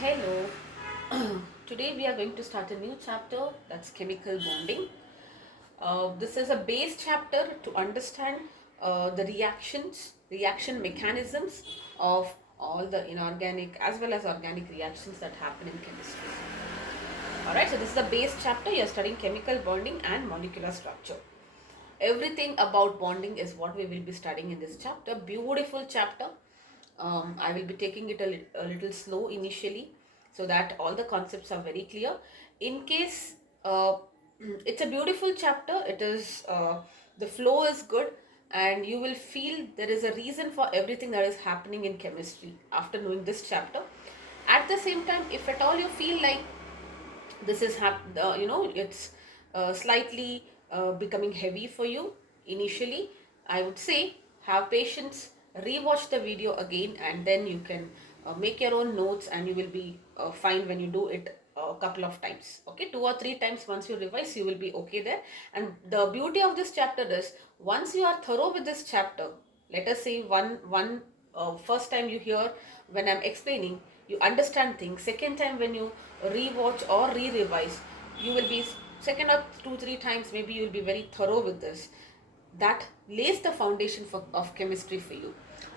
Hello. Today we are going to start a new chapter, that's chemical bonding. This is a base chapter to understand the reaction mechanisms of all the inorganic as well as organic reactions that happen in chemistry. Alright, so this is the base chapter. You are studying chemical bonding and molecular structure. Everything about bonding is what we will be studying in this chapter. Beautiful chapter. I will be taking it a little slow initially so that all the concepts are very clear. In case it's a beautiful chapter, it is the flow is good and you will feel there is a reason for everything that is happening in chemistry after knowing this chapter. At the same time, if at all you feel like this is it's slightly becoming heavy for you initially, I would say have patience, rewatch the video again, and then you can make your own notes and you will be fine when you do it a couple of times. Okay, 2 or 3 times once you revise, you will be okay there. And the beauty of this chapter is once you are thorough with this chapter, let us say one first time you hear when I'm explaining, you understand things. Second time when you rewatch or re-revise, you will be second or 2 3 times maybe you will be very thorough with this. That lays the foundation of chemistry for you.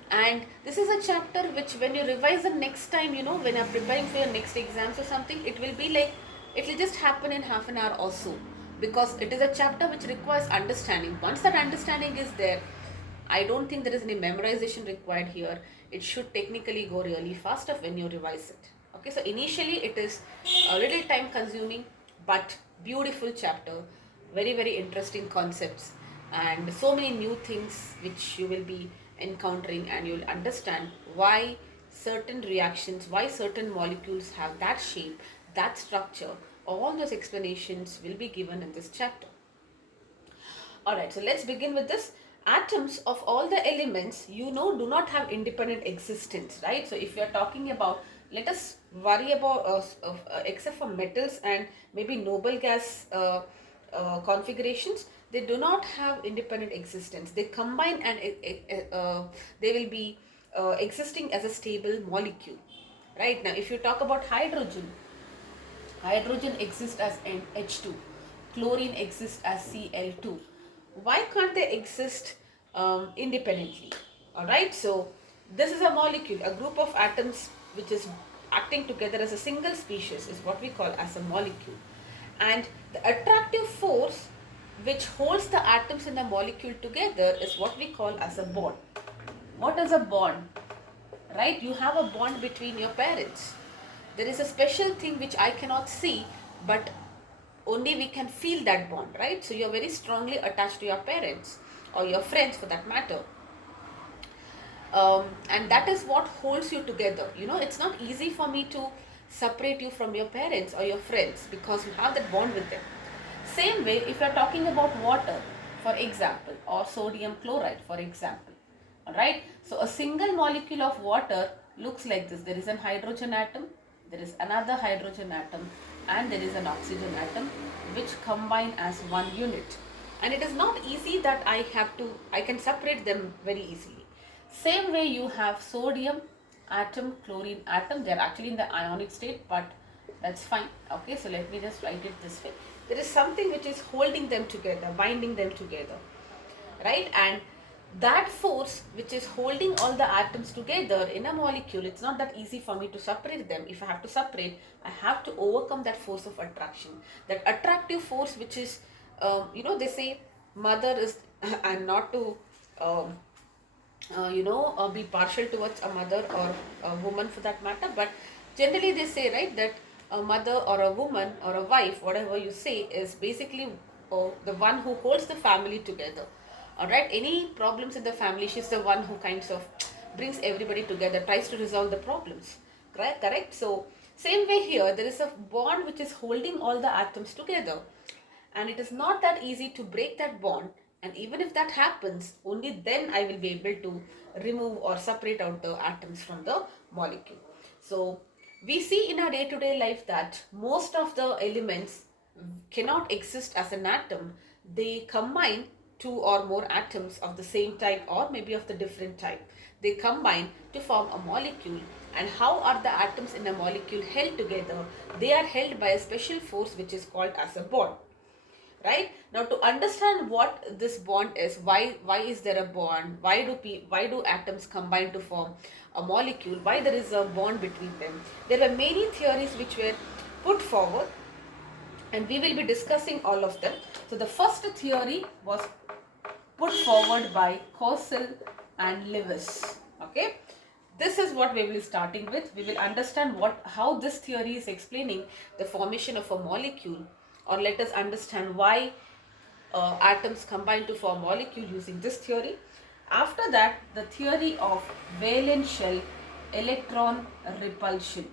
And this is a chapter which when you revise the next time, when you're preparing for your next exams or something, it will be like it will just happen in half an hour or so, because it is a chapter which requires understanding. Once that understanding is there, I don't think there is any memorization required here. It should technically go really faster when you revise it. Okay, so initially it is a little time consuming, but beautiful chapter, very, very interesting concepts, and so many new things which you will be encountering, and you'll understand why certain reactions, why certain molecules have that shape, that structure. All those explanations will be given in this chapter. Alright, so let's begin with this. Atoms of all the elements, do not have independent existence, right? So if we are talking about, let us worry about, except for metals and maybe noble gas configurations, they do not have independent existence. They combine and they will be existing as a stable molecule. Right now, if you talk about hydrogen exists as H2, chlorine exists as Cl2. Why can't they exist independently? Alright, so this is a molecule, a group of atoms which is acting together as a single species is what we call as a molecule. And the attractive force which holds the atoms in the molecule together is what we call as a bond. What is a bond? Right? You have a bond between your parents. There is a special thing which I cannot see, but only we can feel that bond, right? So you're very strongly attached to your parents or your friends for that matter. And that is what holds you together. It's not easy for me to separate you from your parents or your friends because you have that bond with them. Same way, if you're talking about water, for example, or sodium chloride, for example. Alright, so a single molecule of water looks like this. There is an hydrogen atom, there is another hydrogen atom, and there is an oxygen atom which combine as one unit. And it is not easy that I can separate them very easily. Same way you have sodium atom, chlorine atom, they are actually in the ionic state, but that's fine. Okay, so let me just write it this way. There is something which is holding them together, binding them together, right? And that force which is holding all the atoms together in a molecule, it's not that easy for me to separate them. If I have to separate, I have to overcome that force of attraction, that attractive force which is, they say mother is, and not to, be partial towards a mother or a woman for that matter, but generally they say, right, that a mother or a woman or a wife, whatever you say, is basically the one who holds the family together. Alright, any problems in the family, she's the one who kinds of brings everybody together, tries to resolve the problems. Correct? So, same way here, there is a bond which is holding all the atoms together. And it is not that easy to break that bond. And even if that happens, only then I will be able to remove or separate out the atoms from the molecule. So, we see in our day-to-day life that most of the elements cannot exist as an atom. They combine two or more atoms of the same type or maybe of the different type. They combine to form a molecule, And how are the atoms in a molecule held together? They are held by a special force which is called as a bond. Right? Now, to understand what this bond is, why is there a bond, why do atoms combine to form a molecule, why there is a bond between them, there were many theories which were put forward, and we will be discussing all of them. So the first theory was put forward by Cossel and Lewis. Okay, this is what we will be starting with. We will understand how this theory is explaining the formation of a molecule, or let us understand why atoms combine to form molecule using this theory. After that, the theory of valence shell electron repulsion.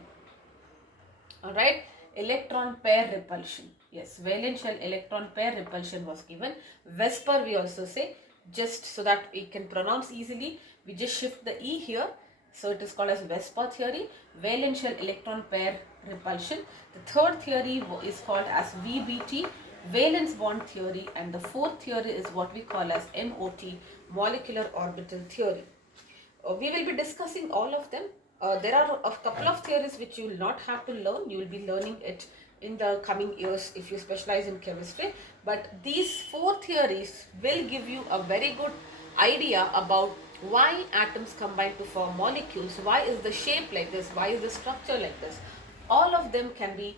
Alright, electron pair repulsion. Yes, valence shell electron pair repulsion was given. Vesper we also say, just so that we can pronounce easily, we just shift the E here. So it is called as Vesper theory, valence shell electron pair repulsion. The third theory is called as VBT, valence bond theory, and the fourth theory is what we call as MOT, molecular orbital theory. We will be discussing all of them. There are a couple of theories which you will not have to learn. You will be learning it in the coming years if you specialize in chemistry. But these four theories will give you a very good idea about why atoms combine to form molecules, why is the shape like this, why is the structure like this. All of them can be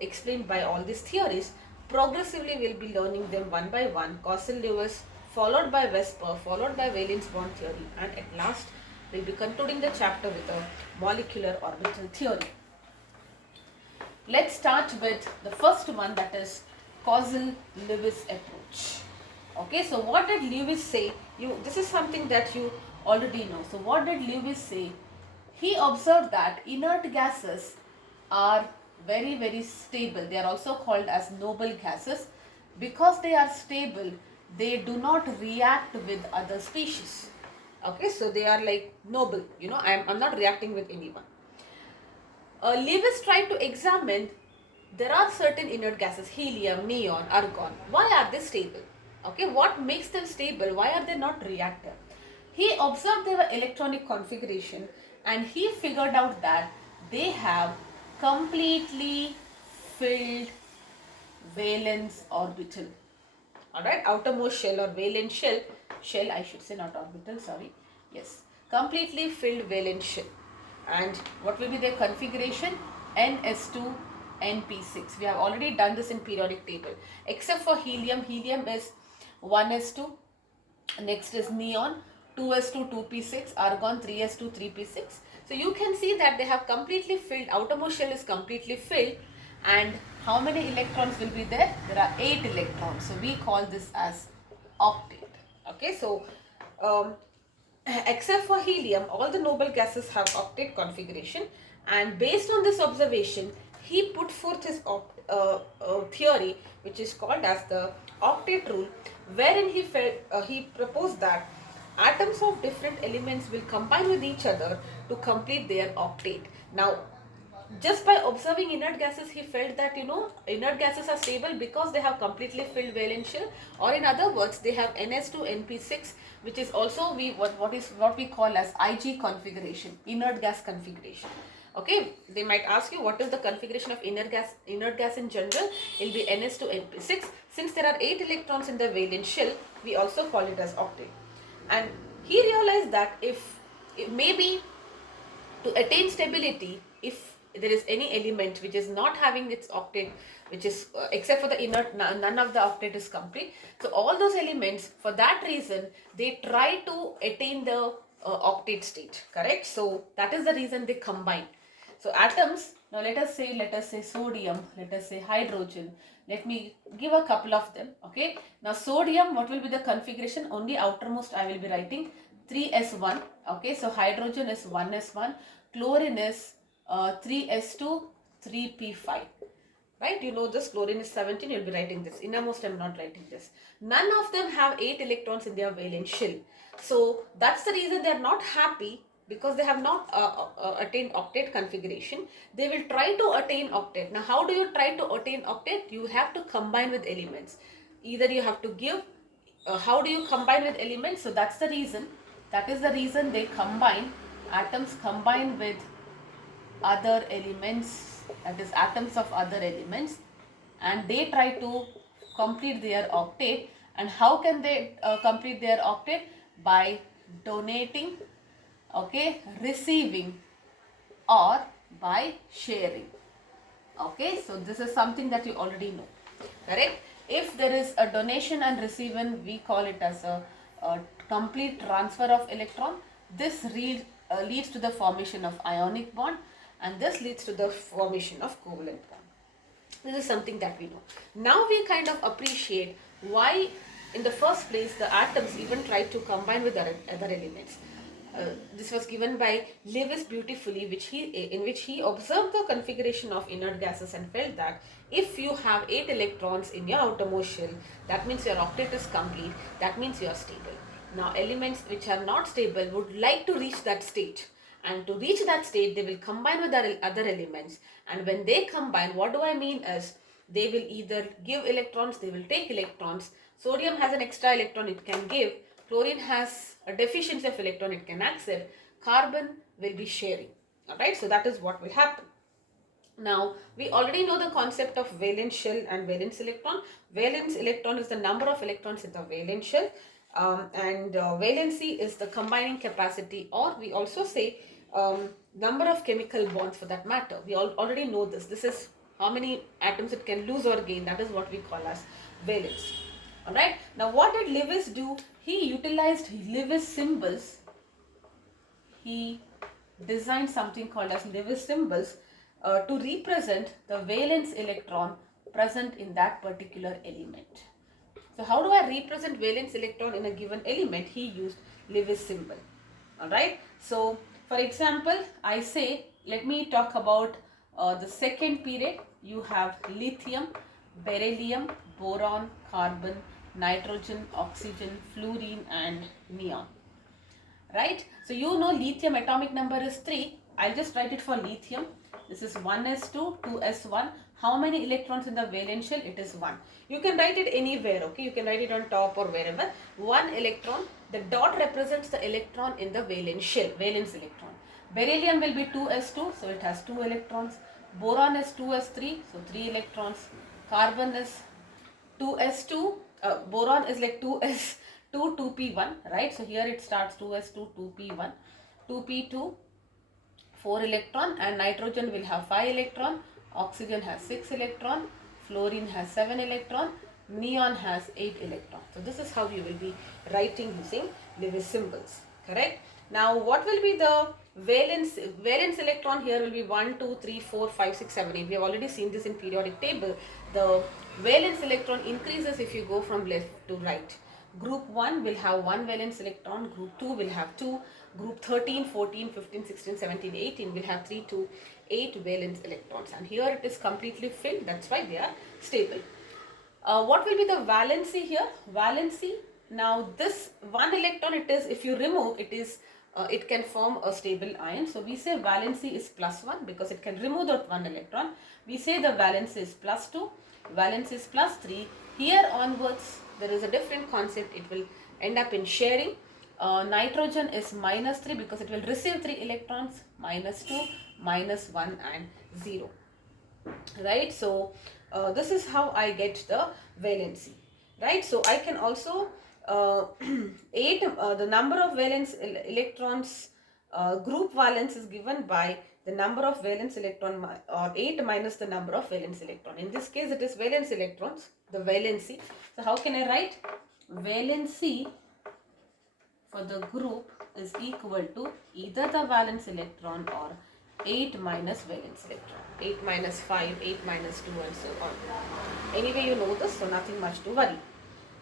explained by all these theories. Progressively we will be learning them one by one. Cossel-Lewis, followed by Vesper, followed by valence bond theory, and at last we will be concluding the chapter with a molecular orbital theory. Let's start with the first one, that is Cossel-Lewis approach. Okay, so what did Lewis say? This is something that you already know. So what did Lewis say? He observed that inert gases are very, very stable. They are also called as noble gases. Because they are stable, they do not react with other species. Okay, so they are like noble. I'm not reacting with anyone. Lewis tried to examine, there are certain inert gases, helium, neon, argon. Why are they stable? Okay, what makes them stable? Why are they not reactive? He observed their electronic configuration and he figured out that they have completely filled valence orbital. Alright, outermost shell or valence shell I should say, not orbital, sorry. Yes, completely filled valence shell. And what will be their configuration? NS2 NP6. We have already done this in periodic table. Except for helium, helium is 1s2, next is neon 2s2 2p6, argon 3s2 3p6. So you can see that they have completely filled, outermost shell is completely filled, and how many electrons will be there? There are 8 electrons. So we call this as octet. Okay, so except for helium, all the noble gases have octet configuration, and based on this observation, he put forth his theory, which is called as the octet rule, wherein he proposed that atoms of different elements will combine with each other to complete their octet. Now, just by observing inert gases, he felt that inert gases are stable because they have completely filled valence shell, or in other words, they have NS2 NP6, which is also what we call as IG configuration, inert gas configuration. Okay, they might ask you what is the configuration of inert gas in general. It will be NS2 NP6. Since there are 8 electrons in the valence shell, we also call it as octet. And he realized that if maybe to attain stability, if there is any element which is not having its octet, which is except for the inert, none of the octet is complete. So all those elements, for that reason, they try to attain the octet state, correct? So that is the reason they combine. So atoms, now let us say sodium, let us say hydrogen. Let me give a couple of them. Okay, now sodium, what will be the configuration? Only outermost I will be writing 3s1. Okay, so hydrogen is 1s1, chlorine is 3s2 3p5. Right, you know this, chlorine is 17, you'll be writing this. Innermost I'm not writing this. None of them have 8 electrons in their valence shell. So that's the reason they're not happy, because they have not attained octet configuration. They will try to attain octet. Now how do you try to attain octet? You have to combine with elements. Either you have to give, how do you combine with elements? So that is the reason they combine, atoms combine with other elements, that is atoms of other elements, and they try to complete their octet. And how can they complete their octet? By donating, okay, receiving, or by sharing. Okay, so this is something that you already know, correct? If there is a donation and receiving, we call it as a complete transfer of electron. This leads to the formation of ionic bond, and this leads to the formation of covalent bond. This is something that we know. Now we kind of appreciate why in the first place the atoms even try to combine with other elements. This was given by Lewis beautifully, in which he observed the configuration of inert gases and felt that if you have 8 electrons in your outermost shell, that means your octet is complete, that means you are stable. Now elements which are not stable would like to reach that state, and to reach that state they will combine with other elements, and when they combine, what do I mean is they will either give electrons, they will take electrons. Sodium has an extra electron, it can give. Chlorine has a deficiency of electron, it can accept. Carbon will be sharing. Alright, so that is what will happen. Now, we already know the concept of valence shell and valence electron. Valence electron is the number of electrons in the valence shell, and valency is the combining capacity, or we also say number of chemical bonds for that matter. We already know this. This is how many atoms it can lose or gain. That is what we call as valence. Alright, now what did Lewis do? He utilized Lewis symbols. He designed something called as Lewis symbols to represent the valence electron present in that particular element. So how do I represent valence electron in a given element? He used Lewis symbol. Alright, so for example, I say, let me talk about the second period. You have lithium, beryllium, boron, carbon, nitrogen, oxygen, fluorine, and neon. Right? So you know lithium atomic number is 3. I'll just write it for lithium. This is 1s2, 2s1. How many electrons in the valence shell? It is 1. You can write it anywhere, okay? You can write it on top or wherever. 1 electron. The dot represents the electron in the valence shell, valence electron. Beryllium will be 2s2, so it has 2 electrons. Boron is 2s3, so 3 electrons. Carbon is 2s2. Boron is like 2s2, 2p1, right? So here it starts 2s2, 2p1, 2p2, 4 electron, and nitrogen will have 5 electron, oxygen has 6 electron, fluorine has 7 electron, neon has 8 electron. So this is how you will be writing using Lewis symbols, correct? Now what will be the valence electron? Here will be 1, 2, 3, 4, 5, 6, 7, 8. We have already seen this in periodic table. The valence electron increases if you go from left to right. Group 1 will have 1 valence electron, group 2 will have 2, group 13, 14, 15, 16, 17, 18 will have 3 to 8 valence electrons, and here it is completely filled, that's why they are stable. What will be the valency here? Valency, now this 1 electron, it is, if you remove, it can form a stable ion. So we say valency is +1 because it can remove that 1 electron. We say the valence is +2, valence is +3. Here onwards, there is a different concept. It will end up in sharing. Nitrogen is -3 because it will receive 3 electrons, -2, -1 and 0. Right? So this is how I get the valency. Right? So I can also the number of valence electrons, group valence is given by the number of valence electron, or 8 minus the number of valence electron. In this case, it is valence electrons, the valency. So how can I write? Valency for the group is equal to either the valence electron or 8 minus valence electron. 8 minus 5, 8 minus 2 and so on. Anyway, you know this, so nothing much to worry.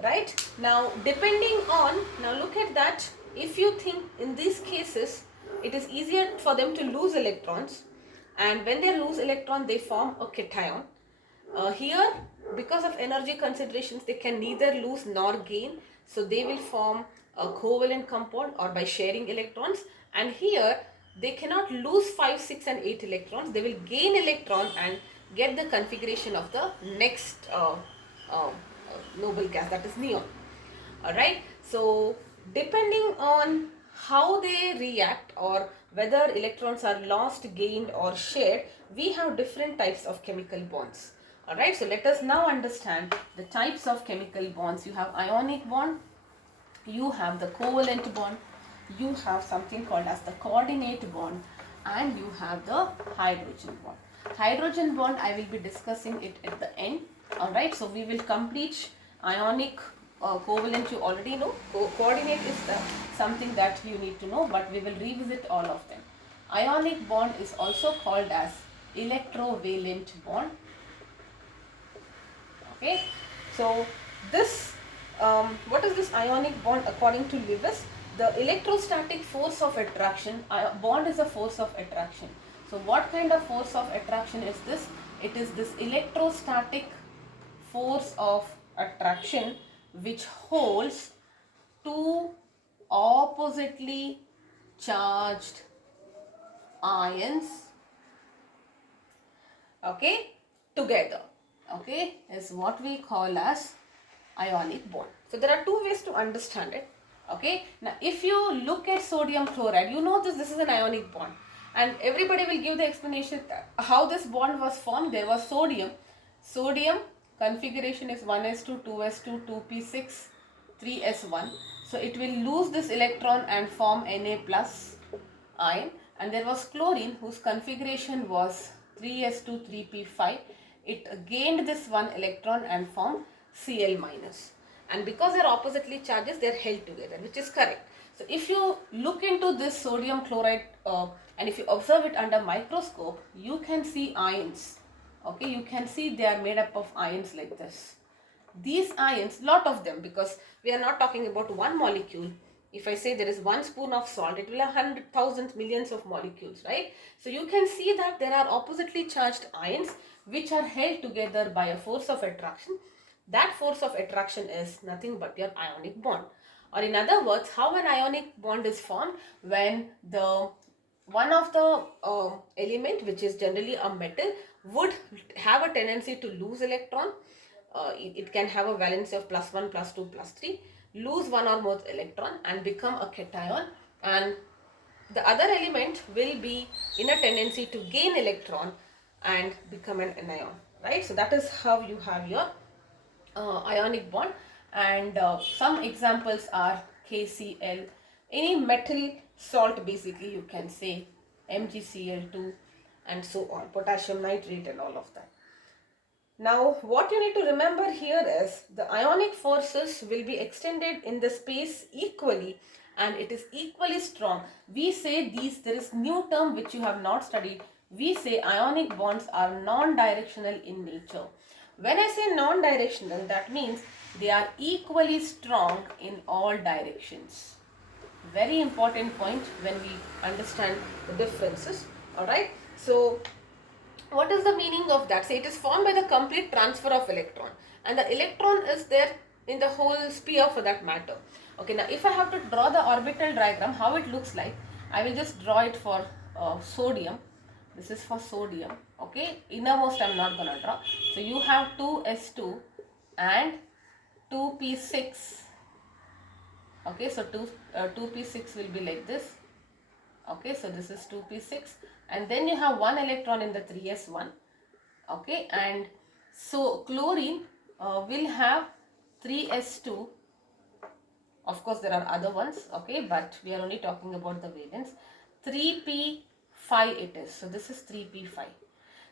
Right? Now, depending on, now look at that, if you think in these cases, it is easier for them to lose electrons, and when they lose electron, they form a cation. Here, because of energy considerations, they can neither lose nor gain, so they will form a covalent compound or by sharing electrons, and here they cannot lose 5, 6 and 8 electrons, they will gain electron and get the configuration of the next noble gas, that is neon. Alright, so depending on how they react or whether electrons are lost, gained or shared, we have different types of chemical bonds. Alright, so let us now understand the types of chemical bonds. You have ionic bond, you have the covalent bond, you have something called as the coordinate bond, and you have the hydrogen bond. Hydrogen bond, I will be discussing it at the end. Alright, so we will complete ionic, covalent you already know. Coordinate is something that you need to know, but we will revisit all of them. Ionic bond is also called as electrovalent bond. Okay, so this, what is this ionic bond according to Lewis? The electrostatic force of attraction. Bond is a force of attraction. So what kind of force of attraction is this? It is this electrostatic force of attraction which holds two oppositely charged ions, okay, together, okay, is what we call as ionic bond. So there are two ways to understand it. Okay, now if you look at sodium chloride, you know this is an ionic bond, and everybody will give the explanation how this bond was formed. There was sodium configuration is 1s2, 2s2, 2p6, 3s1. So it will lose this electron and form Na plus ion, and there was chlorine whose configuration was 3s2, 3p5. It gained this one electron and formed Cl minus, and because they are oppositely charges, they are held together, which is correct. So if you look into this sodium chloride and if you observe it under microscope, you can see ions. Okay, you can see they are made up of ions like this. These ions, lot of them, because we are not talking about one molecule. If I say there is 1 spoon of salt, it will have 100,000 millions of molecules, right? So you can see that there are oppositely charged ions which are held together by a force of attraction. That force of attraction is nothing but your ionic bond. Or in other words, how an ionic bond is formed? When the one of the element, which is generally a metal, would have a tendency to lose electron. It can have a valency of +1, +2, +3, lose one or more electron and become a cation, and the other element will be in a tendency to gain electron and become an anion, right? So that is how you have your ionic bond, and some examples are KCl, any metal salt, basically you can say MgCl2 and so on, potassium nitrate and all of that. Now what you need to remember here is the ionic forces will be extended in the space equally, and it is equally strong. We say there is new term which you have not studied. We say ionic bonds are non-directional in nature. When I say non-directional, that means they are equally strong in all directions. Very important point when we understand the differences. Alright, so what is the meaning of that? Say it is formed by the complete transfer of electron, and the electron is there in the whole sphere for that matter. Okay, now if I have to draw the orbital diagram, how it looks like, I will just draw it for sodium. This is for sodium. Okay, innermost I am not gonna draw. So you have 2s2 and 2p6. Okay, so 2p6 will be like this. Okay, so this is 2p6, and then you have one electron in the 3s1. Okay, and so chlorine will have 3s2. Of course there are other ones, okay, but we are only talking about the valence. 3p5 it is, so this is 3p5.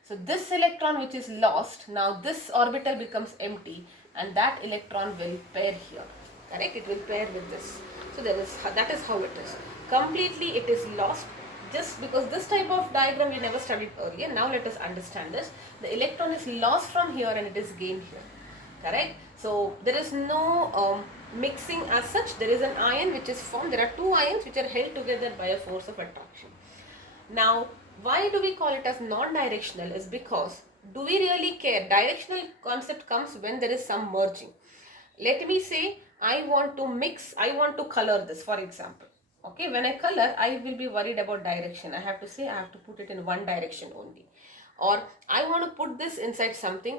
So this electron which is lost, now this orbital becomes empty, and that electron will pair here, correct? It will pair with this. So that is how it is. Completely it is lost, just because this type of diagram we never studied earlier. Now let us understand this. The electron is lost from here and it is gained here, correct? So there is no mixing as such. There is an ion which is formed. There are two ions which are held together by a force of attraction. Now why do we call it as non-directional is because, do we really care? Directional concept comes when there is some merging. Let me say I want to mix, I want to color this, for example. Okay, when I color, I will be worried about direction. I have to say I have to put it in one direction only. Or I want to put this inside something.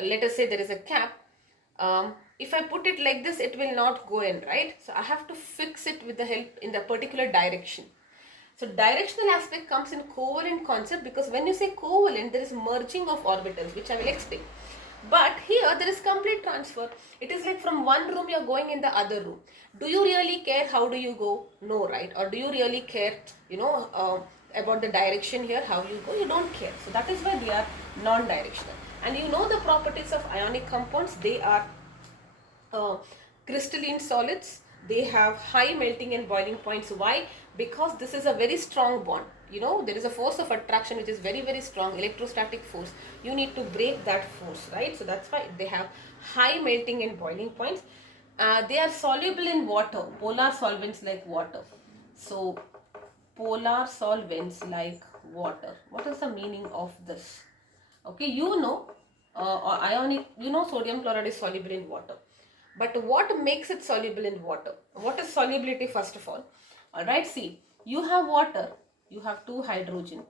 Let us say there is a cap. If I put it like this, it will not go in, right? So I have to fix it with the help in the particular direction. So directional aspect comes in covalent concept, because when you say covalent, there is merging of orbitals, which I will explain. But here there is complete transfer. It is like from one room you are going in the other room. Do you really care how do you go? No, right? Or do you really care, about the direction here, how you go? You don't care. So that is why they are non-directional. And you know the properties of ionic compounds. They are uh, crystalline solids. They have high melting and boiling points. Why? Because this is a very strong bond. There is a force of attraction which is very, very strong, electrostatic force. You need to break that force, right? So that's why they have high melting and boiling points. They are soluble in water, polar solvents like water. So polar solvents like water. What is the meaning of this? Okay, ionic, sodium chloride is soluble in water. But what makes it soluble in water? What is solubility first of all? Alright, see, you have water, you have 2 hydrogen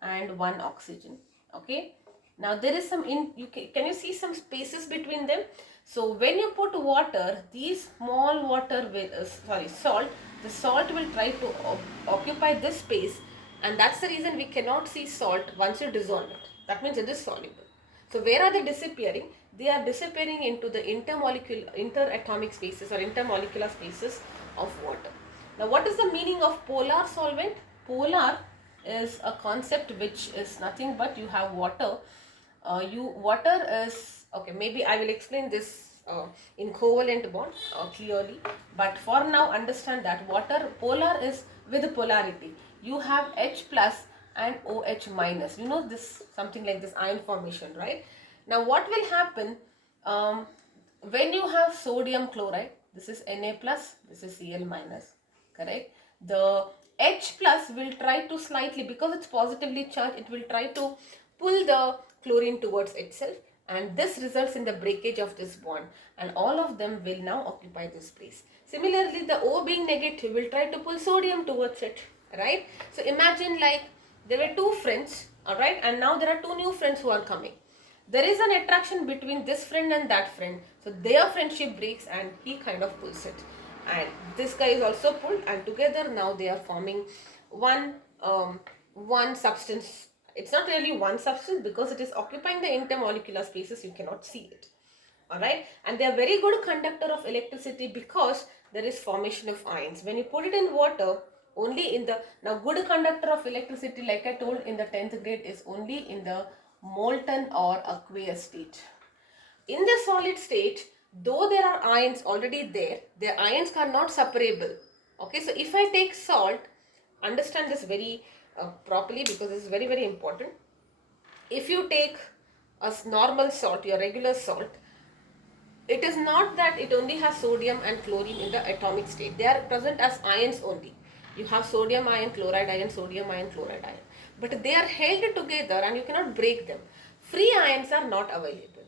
and 1 oxygen. Okay, now there is some, can you see some spaces between them? So when you put water, these small salt, the salt will try to occupy this space, and that's the reason we cannot see salt once you dissolve it. That means it is soluble. So where are they disappearing? They are disappearing into the interatomic spaces or intermolecular spaces of water. Now what is the meaning of polar solvent? Polar is a concept which is nothing but you have water. Water is, okay, maybe I will explain this in covalent bond clearly, but for now understand that polar is with polarity. You have H plus and OH minus. This, something like this ion formation, right? Now what will happen when you have sodium chloride? This is Na plus, this is Cl minus, correct? The H plus will try to slightly, because it's positively charged, it will try to pull the chlorine towards itself, and this results in the breakage of this bond, and all of them will now occupy this place. Similarly, the O being negative will try to pull sodium towards it, right? So imagine like there were 2 friends, alright, and now there are 2 new friends who are coming. There is an attraction between this friend and that friend, so their friendship breaks and he kind of pulls it, and this guy is also pulled, and together now they are forming one substance. It's not really one substance because it is occupying the intermolecular spaces, you cannot see it. Alright, and they are very good conductor of electricity because there is formation of ions. When you put it in water, only in the, now good conductor of electricity, like I told in the 10th grade, is only in the molten or aqueous state. In the solid state, though there are ions already there, their ions are not separable. Okay, so if I take salt, understand this very properly because this is very, very important. If you take a normal salt, your regular salt, it is not that it only has sodium and chlorine in the atomic state. They are present as ions only. You have sodium ion, chloride ion, sodium ion, chloride ion. But they are held together and you cannot break them. Free ions are not available.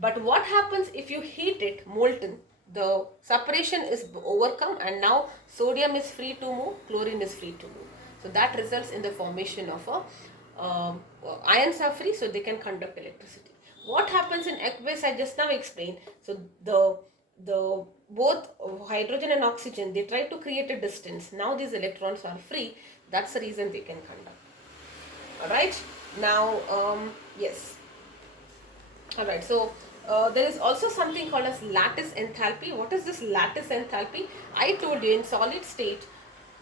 But what happens if you heat it molten? The separation is overcome and now sodium is free to move, chlorine is free to move. So that results in the formation of ions are free, so they can conduct electricity. What happens in aqueous, I just now explained. So the both hydrogen and oxygen, they try to create a distance. Now these electrons are free. That's the reason they can conduct. Alright, now yes. Alright, so there is also something called as lattice enthalpy. What is this lattice enthalpy? I told you in solid state,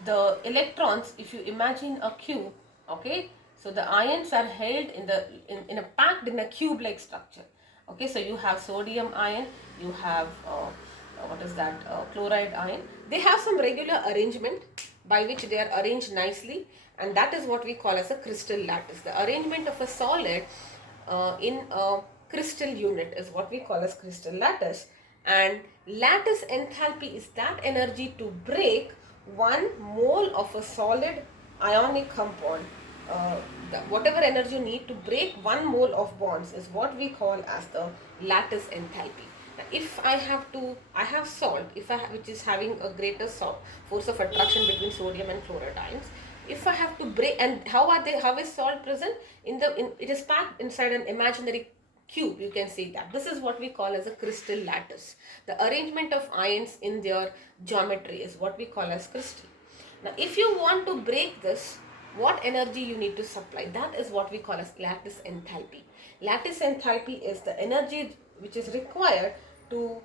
the electrons, if you imagine a cube, okay, so the ions are held in a packed in a cube like structure. Okay, so you have sodium ion, you have chloride ion. They have some regular arrangement by which they are arranged nicely, and that is what we call as a crystal lattice. The arrangement of a solid in a crystal unit is what we call as crystal lattice. And lattice enthalpy is that energy to break 1 mole of a solid ionic compound. Whatever energy you need to break 1 mole of bonds is what we call as the lattice enthalpy. Now, if I have salt, which is having a greater force of attraction between sodium and chloride ions. If I have to break, and how is salt present? It is packed inside an imaginary cube, you can see that. This is what we call as a crystal lattice. The arrangement of ions in their geometry is what we call as crystal. Now if you want to break this, what energy you need to supply? That is what we call as lattice enthalpy. Lattice enthalpy is the energy which is required to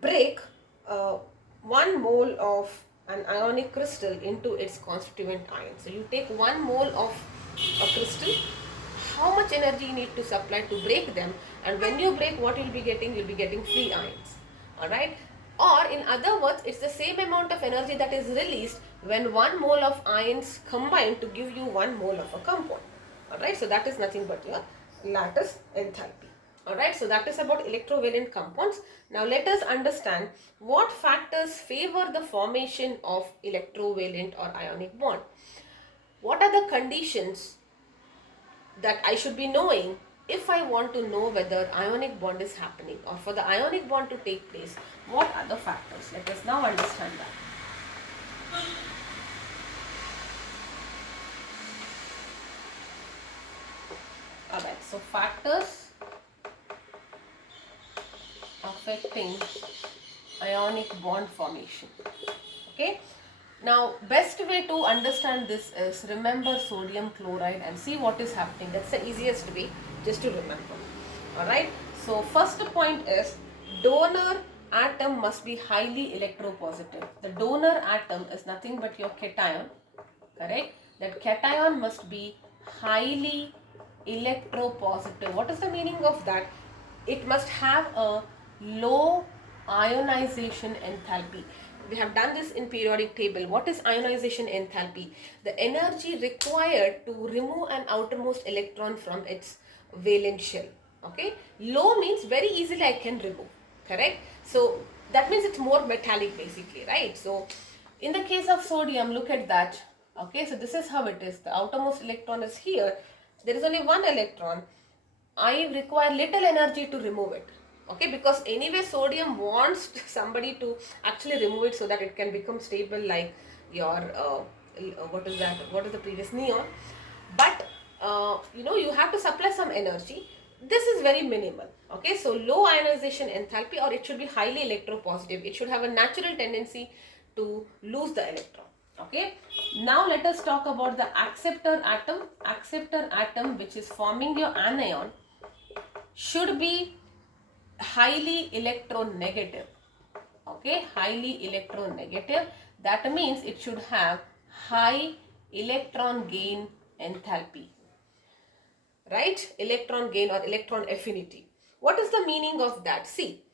break uh, 1 mole of an ionic crystal into its constituent ions. So you take 1 mole of a crystal, how much energy you need to supply to break them, and when you break, what you'll be getting? You'll be getting free ions. Alright? Or in other words, it's the same amount of energy that is released when 1 mole of ions combine to give you 1 mole of a compound. Alright, so that is nothing but your lattice enthalpy. Alright, so that is about electrovalent compounds. Now let us understand what factors favor the formation of electrovalent or ionic bond. What are the conditions that I should be knowing if I want to know whether ionic bond is happening, or for the ionic bond to take place, what are the factors? Let us now understand that. Alright, so factors affecting ionic bond formation. Okay. Now, best way to understand this is remember sodium chloride and see what is happening. That's the easiest way just to remember. Alright. So, first point is donor atom must be highly electropositive. The donor atom is nothing but your cation. Correct? That cation must be highly electropositive. What is the meaning of that? It must have a low ionization enthalpy. We have done this in periodic table. What is ionization enthalpy? The energy required to remove an outermost electron from its valence shell. Okay. Low means very easily I can remove. Correct. So that means it's more metallic basically, right? So in the case of sodium, look at that. Okay. So this is how it is. The outermost electron is here. There is only 1 electron. I require little energy to remove it. Okay, because anyway sodium wants somebody to actually remove it so that it can become stable like your what is that? What is the previous neon? But you have to supply some energy. This is very minimal. Okay, so low ionization enthalpy, or it should be highly electropositive. It should have a natural tendency to lose the electron. Okay, now let us talk about the acceptor atom. Acceptor atom, which is forming your anion, should be highly electronegative. Okay, highly electronegative. That means it should have high electron gain enthalpy. Right? Electron gain or electron affinity. What is the meaning of that? See,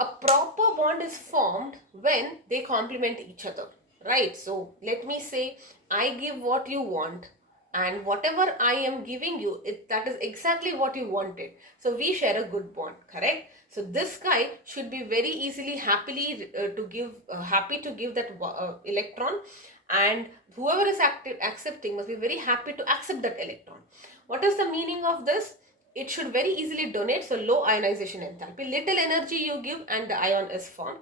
a proper bond is formed when they complement each other. Right? So let me say I give what you want, and whatever I am giving you, that is exactly what you wanted. So we share a good bond, correct? So this guy should be very easily happy to give that electron, and whoever is accepting must be very happy to accept that electron. What is the meaning of this? It should very easily donate, so low ionization enthalpy. Little energy you give and the ion is formed.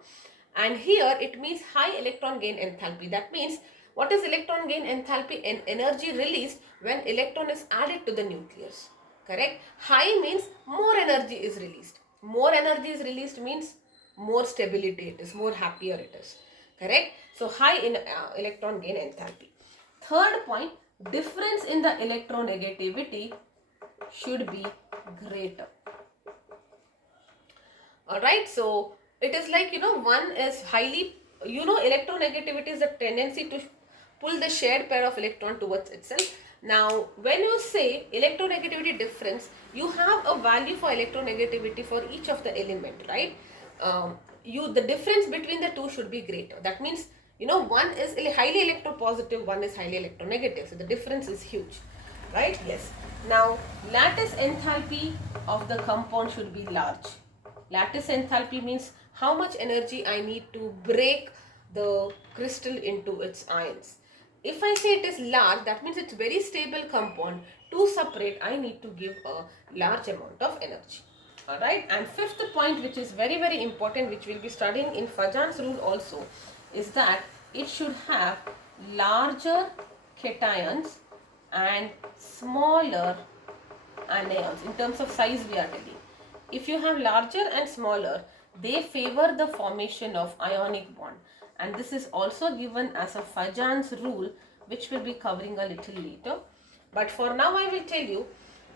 And here it means high electron gain enthalpy. That means what is electron gain enthalpy? An energy released when electron is added to the nucleus. Correct? High means more energy is released. More energy is released means more stability it is, more happier it is. Correct? So high in electron gain enthalpy. Third point, difference in the electronegativity should be greater. Alright, so it is like, one is highly, electronegativity is the tendency to pull the shared pair of electron towards itself. Now, when you say electronegativity difference, you have a value for electronegativity for each of the element, right? The difference between the two should be greater. That means, one is highly electropositive, one is highly electronegative. So the difference is huge, right? Yes. Now, lattice enthalpy of the compound should be large. Lattice enthalpy means how much energy I need to break the crystal into its ions. If I say it is large, that means it's very stable compound. To separate, I need to give a large amount of energy. Alright, and fifth point, which is very, very important, which we'll be studying in Fajan's rule also, is that it should have larger cations and smaller anions. In terms of size, we are telling. If you have larger and smaller, they favor the formation of ionic bond. and this is also given as a Fajan's rule, which we'll be covering a little later. But for now I will tell you,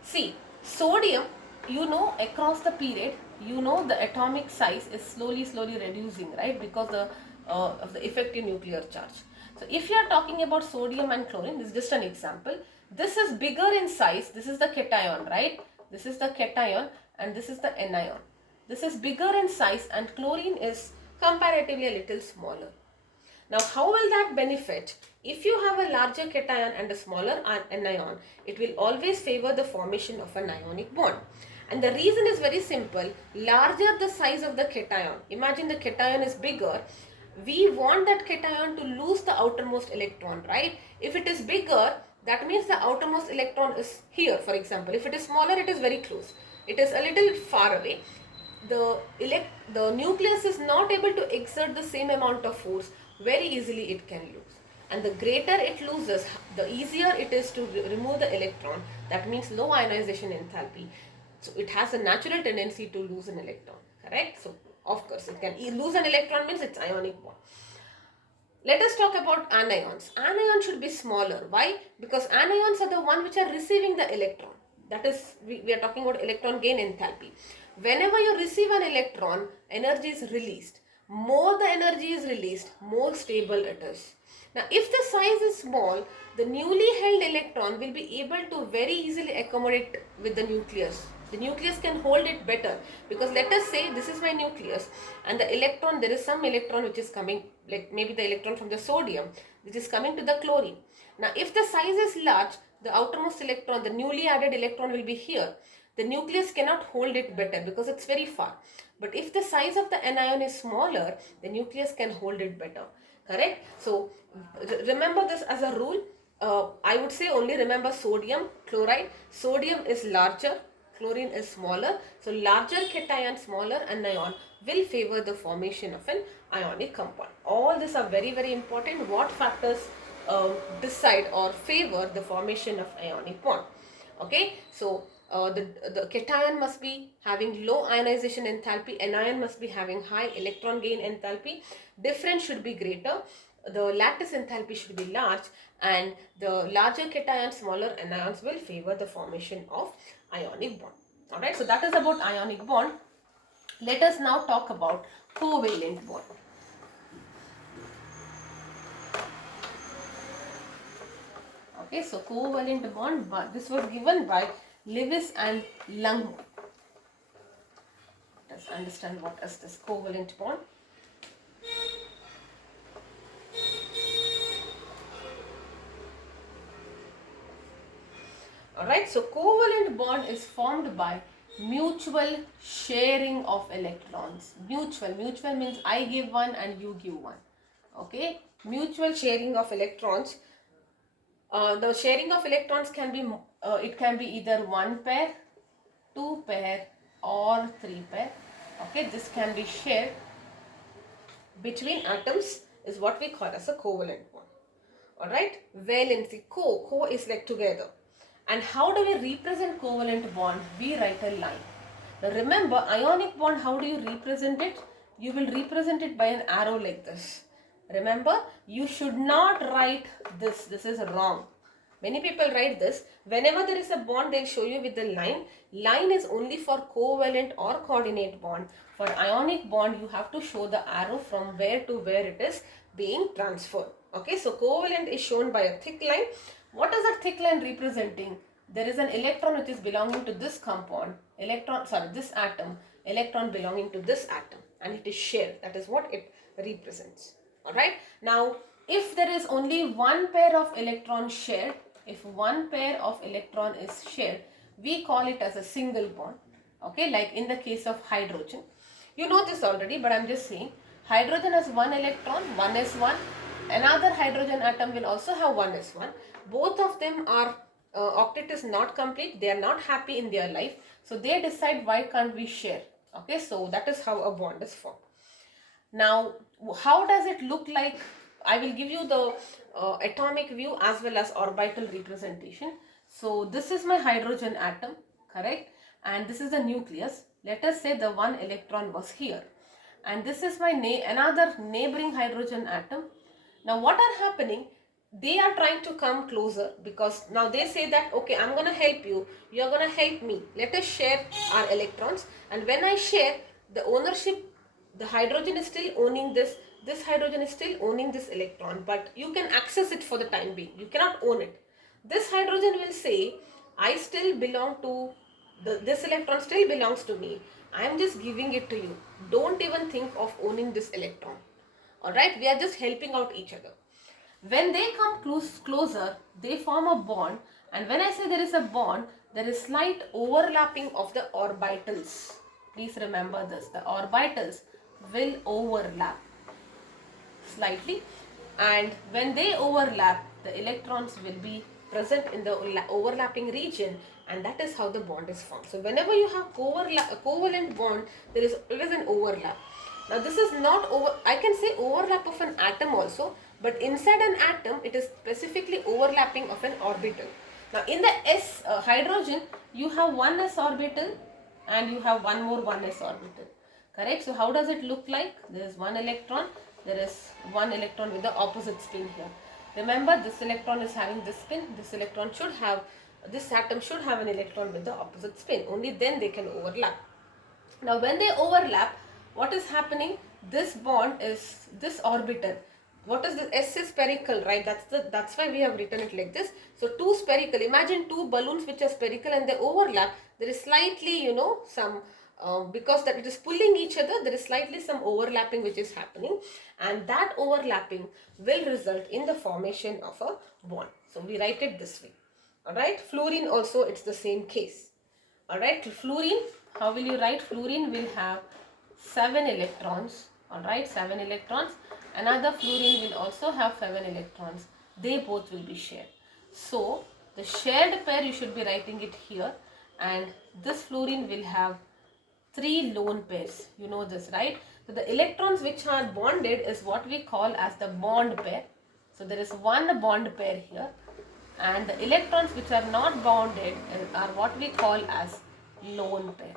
see, sodium, you know, across the period, you know, the atomic size is slowly reducing, right, because of the effective nuclear charge. So if you are talking about sodium and chlorine, this is just an example. This is bigger in size, this is the cation, right, this is the cation and this is the anion. This is bigger in size and chlorine is comparatively a little smaller. Now, how will that benefit? If you have a larger cation and a smaller anion, it will always favor the formation of an ionic bond. And the reason is very simple. Larger the size of the cation, imagine the cation is bigger, we want that cation to lose the outermost electron, right? If it is bigger, that means the outermost electron is here, for example. If it is smaller, it is very close. It is a little far away. The nucleus is not able to exert the same amount of force. Very easily it can lose. And the greater it loses, the easier it is to remove the electron. That means low ionization enthalpy. So it has a natural tendency to lose an electron, correct? So of course it can lose an electron, means it's ionic bond. Let us talk about anions. Anions should be smaller. Why? Because anions are the one which are receiving the electron. That is, we are talking about electron gain enthalpy. Whenever you receive an electron, energy is released. More the energy is released, more stable it is. Now, if the size is small, the newly held electron will be able to very easily accommodate with the nucleus. The nucleus can hold it better, because let us say this is my nucleus and the electron, there is some electron which is coming, like maybe the electron from the sodium, which is coming to the chlorine. Now, if the size is large, the outermost electron, the newly added electron will be here. The nucleus cannot hold it better because it's very far. But if the size of the anion is smaller, the nucleus can hold it better. Correct? So remember this as a rule. I would say only remember sodium, chloride. Sodium is larger, chlorine is smaller. So larger cation, smaller anion will favor the formation of an ionic compound. All these are very important. What factors decide or favor the formation of ionic bond? Okay, so the cation must be having low ionization enthalpy, anion must be having high electron gain enthalpy, difference should be greater, the lattice enthalpy should be large, and the larger cation, smaller anions will favor the formation of ionic bond. Alright, so that is about ionic bond. Let us now talk about covalent bond. Okay, so covalent bond, this was given by Lewis and Lungman. Let us understand what is this covalent bond. Alright, so covalent bond is formed by mutual sharing of electrons. Mutual means I give one and you give one. Okay, mutual sharing of electrons. The sharing of electrons can be, it can be either 1 pair, 2 pair or 3 pair. Okay, this can be shared between atoms is what we call as a covalent bond. Alright, valency, co is like together. And how do we represent covalent bond? We write a line. Now remember, ionic bond, how do you represent it? You will represent it by an arrow like this. Remember, you should not write this. This is wrong. Many people write this. Whenever there is a bond, they'll show you with the line. Line is only for covalent or coordinate bond. For ionic bond, you have to show the arrow from where to where it is being transferred. Okay, so covalent is shown by a thick line. What is that thick line representing? There is an electron which is belonging to this compound, this atom, electron belonging to this atom, and it is shared. That is what it represents. Alright, now if there is only one pair of electrons shared, if one pair of electron is shared, we call it as a single bond. Okay, like in the case of hydrogen. You know this already, but I am just saying, hydrogen has one electron, 1s1. Another hydrogen atom will also have 1s1. Both of them are, octet is not complete, they are not happy in their life. So they decide, why can't we share? Okay, so that is how a bond is formed. Now, how does it look like? I will give you the atomic view as well as orbital representation. So this is my hydrogen atom, correct? And this is the nucleus. Let us say the one electron was here. and this is my another neighboring hydrogen atom. Now what are happening? They are trying to come closer because now they say that, okay, I'm going to help you, you're going to help me, let us share our electrons. And when I share, the ownership, the hydrogen is still owning this hydrogen is still owning this electron, but you can access it for the time being, you cannot own it. This hydrogen will say, I still belong to, this electron still belongs to me, I am just giving it to you, don't even think of owning this electron. Alright, we are just helping out each other. When they come closer, they form a bond, and when I say there is a bond, there is slight overlapping of the orbitals. Please remember this, the orbitals will overlap slightly, and when they overlap, the electrons will be present in the overlapping region, and that is how the bond is formed. So whenever you have a covalent bond, there is always an overlap. Now this is not I can say overlap of an atom also, but inside an atom it is specifically overlapping of an orbital. Now in the hydrogen, you have one s orbital and you have one more 1s orbital. Correct? So how does it look like? There is one electron, there is one electron with the opposite spin here. Remember, this electron is having this spin, this electron should have, this atom should have an electron with the opposite spin. Only then they can overlap. Now when they overlap, what is happening? This bond is this orbital. What is this? S is spherical, right? That's why we have written it like this. So two spherical. Imagine two balloons which are spherical and they overlap. There is slightly, some because that it is pulling each other. There is slightly some overlapping which is happening, and that overlapping will result in the formation of a bond. So we write it this way. All right. Fluorine also, it's the same case. Alright, fluorine, how will you write? Fluorine will have 7 electrons. Alright, 7 electrons. Another fluorine will also have 7 electrons. They both will be shared. So, the shared pair, you should be writing it here. And this fluorine will have 3 lone pairs. You know this, right? So, the electrons which are bonded is what we call as the bond pair. So, there is one bond pair here. And the electrons which are not bonded are what we call as lone pair.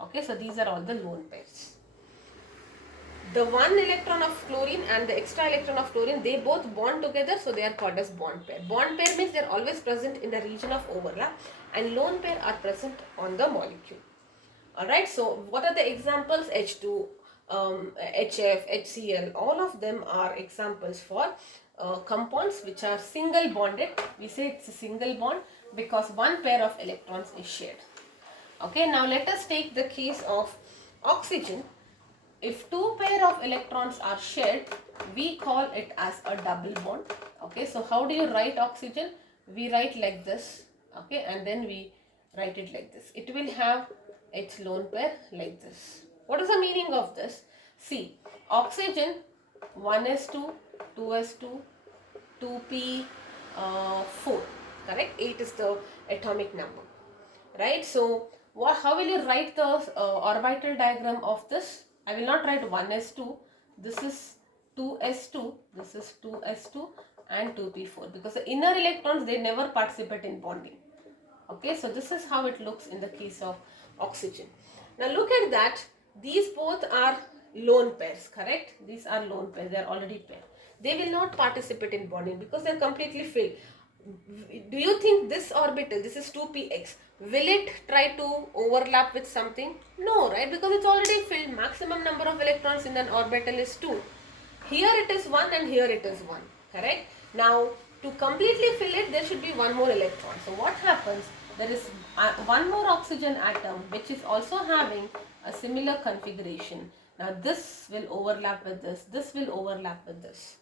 Okay, so these are all the lone pairs. The one electron of fluorine and the extra electron of fluorine, they both bond together, so they are called as bond pair. Bond pair means they are always present in the region of overlap, and lone pair are present on the molecule. Alright, so what are the examples? H2, HF, HCl, all of them are examples for compounds which are single bonded. We say it's a single bond because one pair of electrons is shared. Okay, now let us take the case of oxygen. If two pair of electrons are shared, we call it as a double bond. Okay, so how do you write oxygen? We write like this. Okay, and then we write it like this. It will have H lone pair like this. What is the meaning of this? See, oxygen 1s2, 2s2, 2p4, correct? 8 is the atomic number, right? So how will you write the orbital diagram of this? I will not write 1s2, this is 2s2, this is 2s2 and 2p4, because the inner electrons, they never participate in bonding. Okay, so this is how it looks in the case of oxygen. Now look at that, these both are lone pairs, correct? These are lone pairs, they are already paired. They will not participate in bonding because they are completely filled. Do you think this orbital, this is 2px, will it try to overlap with something? No, right? Because it's already filled. Maximum number of electrons in an orbital is 2. Here it is 1 and here it is 1, correct? Now, to completely fill it, there should be one more electron. So what happens? There is one more oxygen atom which is also having a similar configuration. Now this will overlap with this will overlap with this.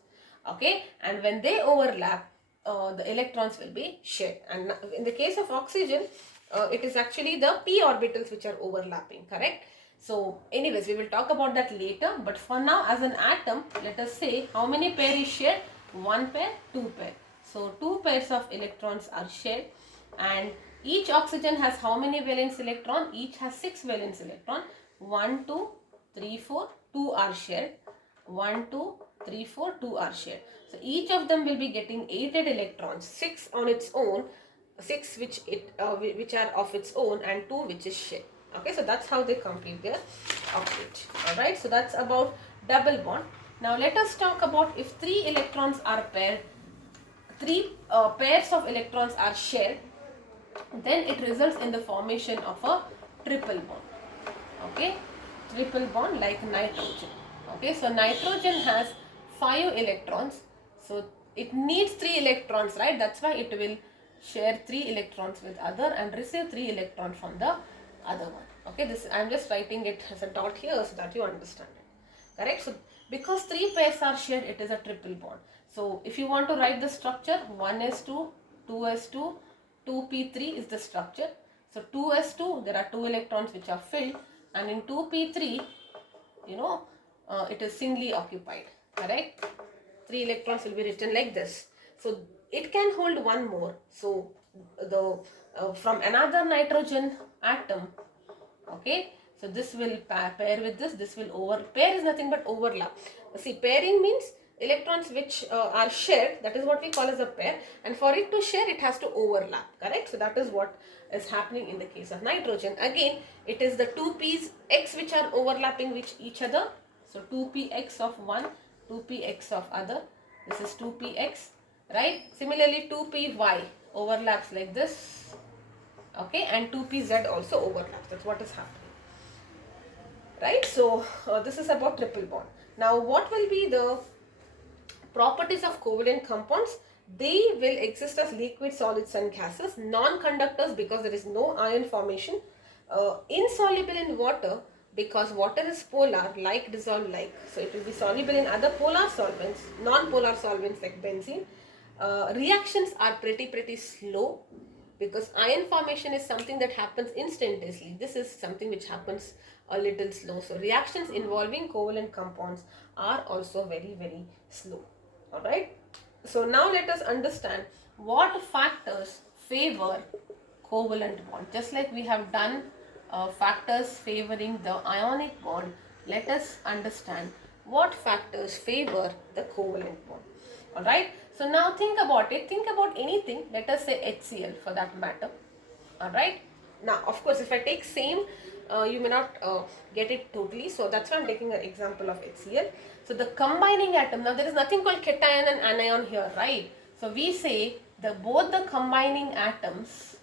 Okay, and when they overlap, the electrons will be shared. And in the case of oxygen, it is actually the p orbitals which are overlapping, correct? So anyways, we will talk about that later, but for now, as an atom, let us say how many pair is shared? One pair, two pair. So two pairs of electrons are shared, and each oxygen has how many valence electron? Each has 6 valence electron. 1, 2, 3, 4, 2 are shared. 1, 2, 3, 4, 2 are shared. So each of them will be getting 8 electrons, 6 on its own, 6 which are of its own and 2 which is shared. Okay, so that's how they complete their octet. Alright, so that's about double bond. Now let us talk about if three electrons are paired, three pairs of electrons are shared, then it results in the formation of a triple bond. Okay, triple bond like nitrogen. Okay, so nitrogen has 5 electrons, so it needs 3 electrons, right? That's why it will share 3 electrons with other and receive 3 electrons from the other one. Okay, this I'm just writing it as a dot here so that you understand it. Correct? So because 3 pairs are shared, it is a triple bond. So if you want to write the structure, 1s2, 2s2, 2p3 is the structure. So 2s2, there are 2 electrons which are filled, and in 2p3, it is singly occupied. Correct? 3 electrons will be written like this. So it can hold one more. So the from another nitrogen atom, okay, so this will pair with this will pair is nothing but overlap. See, pairing means electrons which are shared, that is what we call as a pair, and for it to share it has to overlap. Correct? So that is what is happening in the case of nitrogen. Again, it is the 2p's x which are overlapping with each other. So 2px of one, 2px of other, this is 2px, right? Similarly 2py overlaps like this, okay, and 2pz also overlaps. That's what is happening, right? So this is about triple bond. Now what will be the properties of covalent compounds? They will exist as liquids, solids and gases, non-conductors because there is no ion formation, insoluble in water because water is polar, like dissolved like, so it will be soluble in other polar solvents, non-polar solvents like benzene. Reactions are pretty slow because ion formation is something that happens instantaneously. This is something which happens a little slow. So reactions involving covalent compounds are also very slow. Alright. So now let us understand what factors favor covalent bond. Just like we have done factors favoring the ionic bond, let us understand what factors favor the covalent bond. Alright. So now think about it. Think about anything. Let us say HCl for that matter. Alright. Now of course if I take same, you may not get it totally. So that's why I'm taking an example of HCl. So the combining atom, now there is nothing called cation and anion here, right? So we say both the combining atoms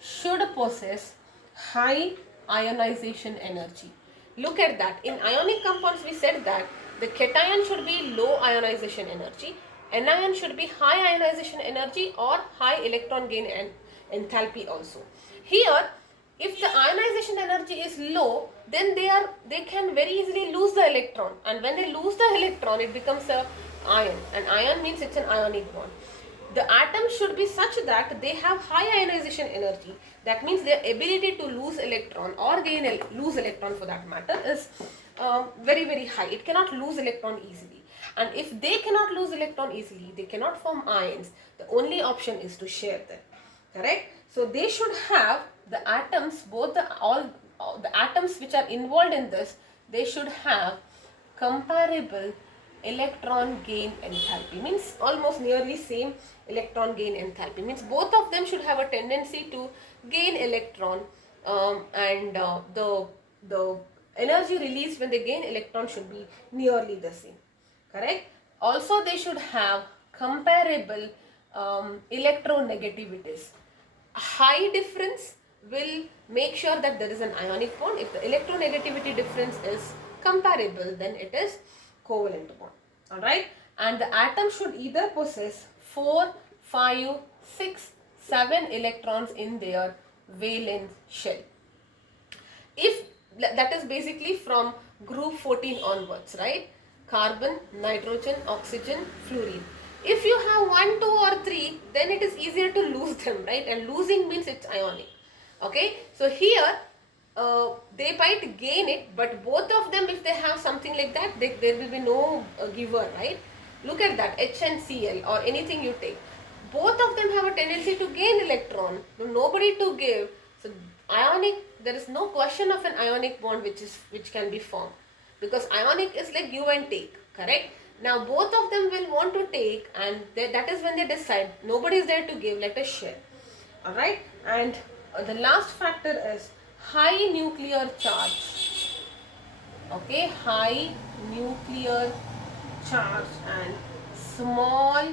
should possess high ionization energy. Look at that. In ionic compounds we said that the cation should be low ionization energy, anion should be high ionization energy or high electron gain and enthalpy also. Here, if the ionization energy is low, then they can very easily lose the electron, and when they lose the electron it becomes a ion, and ion means it's an ionic bond. The atoms should be such that they have high ionization energy. That means their ability to lose electron or lose electron for that matter is very high. It cannot lose electron easily, and if they cannot lose electron easily, they cannot form ions. The only option is to share them. Correct? So they should have the atoms, all the atoms which are involved in this, they should have comparable electron gain enthalpy, means almost nearly same electron gain enthalpy, means both of them should have a tendency to gain electron, and the energy released when they gain electron should be nearly the same. Correct? Also they should have comparable electronegativities. High difference will make sure that there is an ionic bond. If the electronegativity difference is comparable, then it is covalent bond. Alright, and the atom should either possess 4, 5, 6, 7 electrons in their valence shell. If that is basically from group 14 onwards, right? Carbon, nitrogen, oxygen, fluorine. If you have 1, 2 or 3, then it is easier to lose them, right? And losing means it's ionic. Okay, so here they might gain it, but both of them, if they have something like that, there will be no giver, right? Look at that, H and Cl or anything you take. Both of them have a tendency to gain electron, nobody to give. So ionic, there is no question of an ionic bond which can be formed, because ionic is like give and take. Correct? Now both of them will want to take, and that is when they decide nobody is there to give, let us share. Alright, and the last factor is high nuclear charge. Okay, high nuclear charge and small,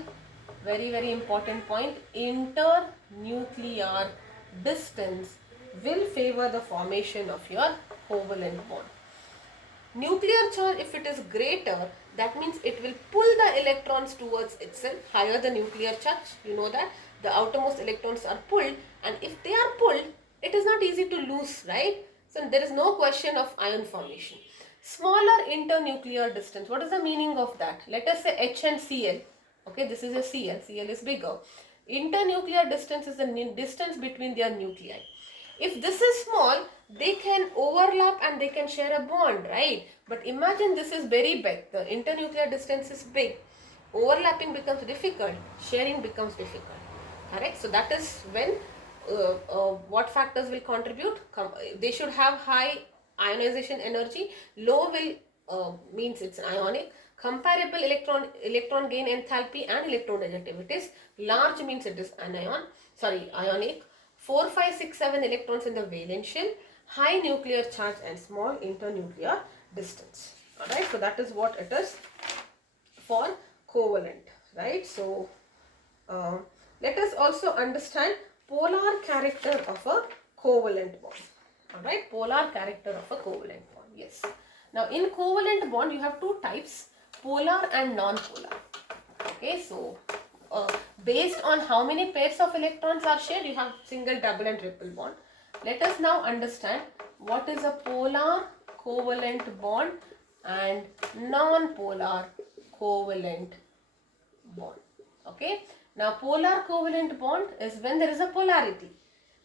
very important point, internuclear distance will favor the formation of your covalent bond. Nuclear charge, if it is greater, that means it will pull the electrons towards itself. Higher the nuclear charge, you know that the outermost electrons are pulled, and if they are pulled, it is not easy to lose, right? So there is no question of ion formation. Smaller internuclear distance, what is the meaning of that? Let us say H and Cl. Okay, this is a Cl. Cl is bigger. Internuclear distance is the distance between their nuclei. If this is small, they can overlap and they can share a bond, right? But imagine this is very big. The internuclear distance is big. Overlapping becomes difficult. Sharing becomes difficult. Correct? So that is when what factors will contribute? They should have high ionization energy. Low will means it's ionic. Comparable electron gain enthalpy and electronegativities. Large means it is ionic. 4, 5, 6, 7 electrons in the valence shell, high nuclear charge and small internuclear distance. Alright, so that is what it is for covalent, right? So let us also understand polar character of a covalent bond. Alright, polar character of a covalent bond. Yes. Now in covalent bond you have two types, polar and non-polar. Okay, so based on how many pairs of electrons are shared, you have single, double and triple bond. Let us now understand what is a polar covalent bond and non-polar covalent bond. Okay, now polar covalent bond is when there is a polarity.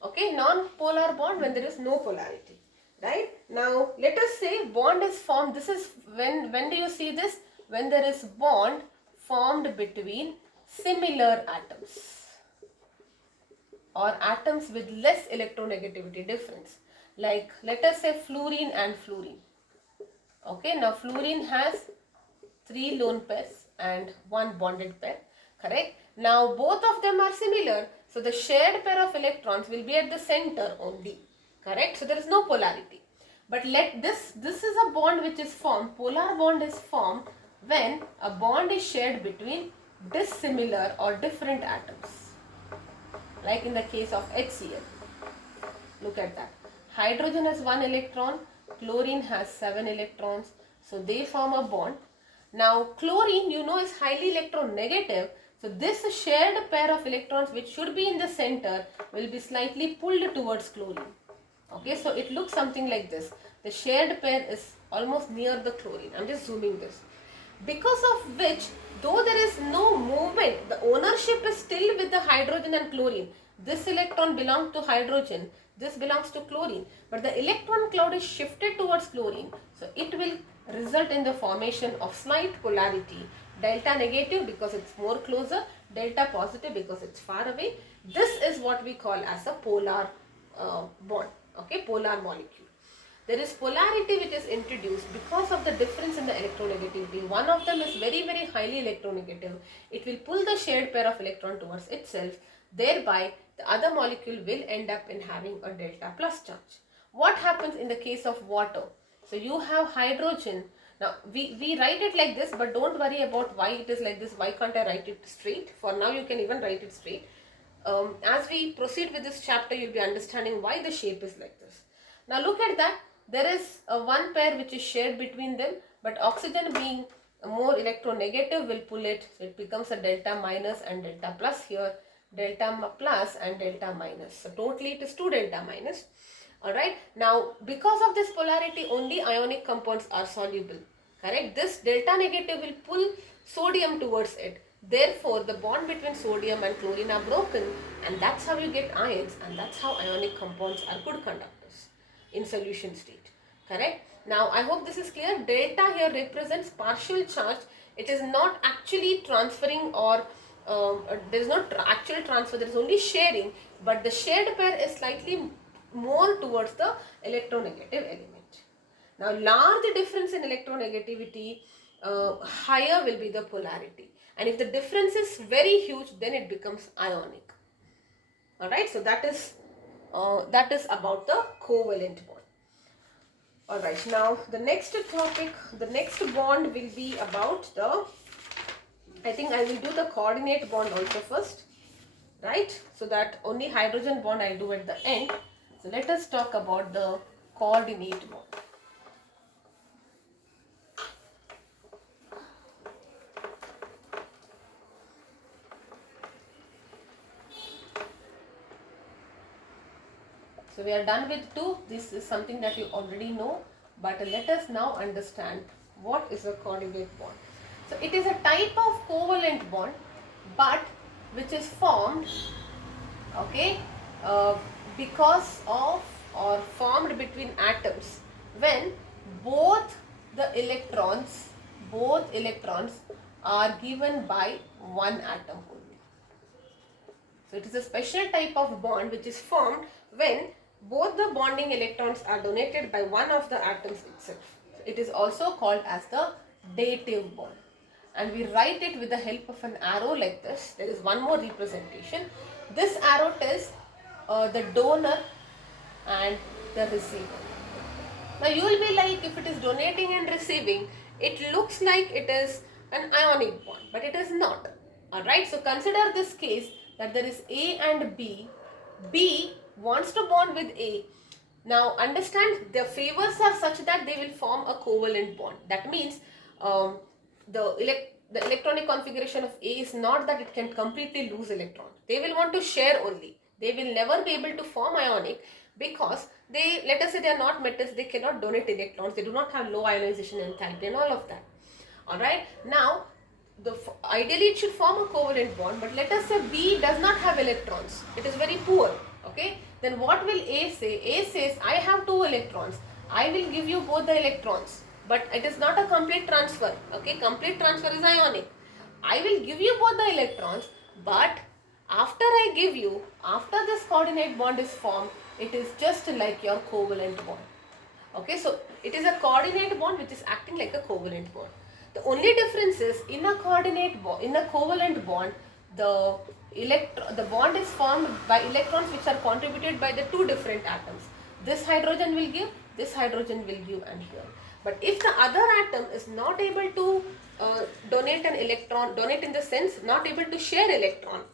Okay, non-polar bond when there is no polarity. Right, now let us say bond is formed. This is when do you see this? When there is bond formed between similar atoms or atoms with less electronegativity difference, like let us say fluorine and fluorine. Okay, now fluorine has 3 lone pairs and 1 bonded pair, correct? Now both of them are similar, so the shared pair of electrons will be at the center only, correct? So there is no polarity. But this is a bond which is formed, polar bond is formed when a bond is shared between dissimilar or different atoms, like in the case of HCl. Look at that. Hydrogen has 1 electron, chlorine has 7 electrons, so they form a bond. Now chlorine, you know, is highly electronegative, so this shared pair of electrons which should be in the center will be slightly pulled towards chlorine. Okay, so it looks something like this. The shared pair is almost near the chlorine. I'm just zooming this. Because of which, though there is no movement, the ownership is still with the hydrogen and chlorine. This electron belongs to hydrogen, this belongs to chlorine. But the electron cloud is shifted towards chlorine, so it will result in the formation of slight polarity. Delta negative because it's more closer, delta positive because it's far away. This is what we call as a polar bond. Okay, polar molecule. There is polarity which is introduced because of the difference in the electronegativity. One of them is very highly electronegative. It will pull the shared pair of electron towards itself. Thereby, the other molecule will end up in having a delta plus charge. What happens in the case of water? So you have hydrogen. Now we write it like this, but don't worry about why it is like this. Why can't I write it straight? For now you can even write it straight. As we proceed with this chapter, you'll be understanding why the shape is like this. Now look at that. There is one pair which is shared between them, but oxygen being more electronegative will pull it. So it becomes a delta minus and delta plus here, delta plus and delta minus. So totally it is 2 delta minus. Alright. Now because of this polarity, only ionic compounds are soluble. Correct. This delta negative will pull sodium towards it. Therefore, the bond between sodium and chlorine are broken, and that's how you get ions, and that's how ionic compounds are good conductors in solution state. Correct. Now I hope this is clear. Delta here represents partial charge. It is not actually transferring or there is no actual transfer, there is only sharing, but the shared pair is slightly more towards the electronegative element. Now large difference in electronegativity, higher will be the polarity, and if the difference is very huge, then it becomes ionic. Alright, so that is that is about the covalent bond. Alright, now the next topic, the next bond will be about the, I think I will do the coordinate bond also first, right? So that only hydrogen bond I'll do at the end. So let us talk about the coordinate bond. So we are done with 2. This is something that you already know, but let us now understand what is a coordinate bond. So it is a type of covalent bond, but which is formed, okay, because of or formed between atoms when both the electrons are given by one atom only. So it is a special type of bond which is formed when both the bonding electrons are donated by one of the atoms itself. It is also called as the dative bond. And we write it with the help of an arrow like this. There is one more representation. This arrow tells the donor and the receiver. Now you will be like, if it is donating and receiving, it looks like it is an ionic bond, but it is not. Alright, so consider this case that there is A and B. B wants to bond with A. Now understand, their favors are such that they will form a covalent bond. That means the electronic configuration of A is not that it can completely lose electron. They will want to share only. They will never be able to form ionic because they, let us say they are not metals, they cannot donate electrons, they do not have low ionization enthalpy and all of that. Alright, now ideally it should form a covalent bond, but let us say B does not have electrons, it is very poor, okay. Then what will A say? A says, I have 2 electrons, I will give you both the electrons, but it is not a complete transfer, okay. Complete transfer is ionic. I will give you both the electrons, but after I give you, after this coordinate bond is formed, it is just like your covalent bond. Okay, so it is a coordinate bond which is acting like a covalent bond. The only difference is in a coordinate bond, in a covalent bond, the bond is formed by electrons which are contributed by the 2 different atoms. This hydrogen will give, this hydrogen will give, and here. But if the other atom is not able to donate an electron, donate in the sense not able to share electron,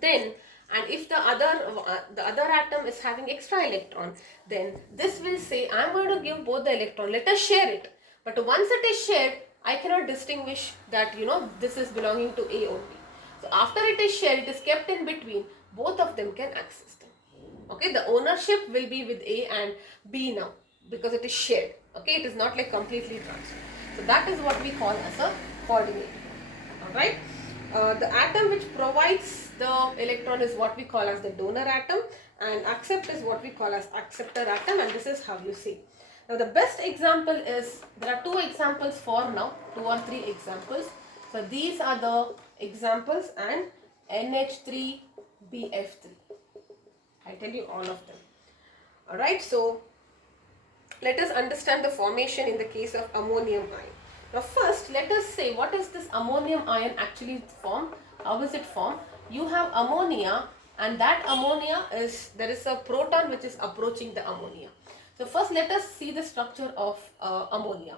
then, and if the other atom is having extra electron, then this will say, I am going to give both the electron, let us share it. But once it is shared, I cannot distinguish that, this is belonging to A only. So after it is shared, it is kept in between, both of them can access them. Okay, the ownership will be with A and B now because it is shared. Okay, it is not like completely transferred. So that is what we call as a coordinate. Alright. The atom which provides the electron is what we call as the donor atom, and accept is what we call as acceptor atom, and this is how you see. Now the best example is, there are 2 examples for now, 2 or 3 examples. So these are the examples, and NH3BF3. I tell you all of them. Alright, so let us understand the formation in the case of ammonium ion. Now first let us say, what is this ammonium ion actually formed? How is it formed? You have ammonia, and that ammonia is, there is a proton which is approaching the ammonia. So first let us see the structure of ammonia.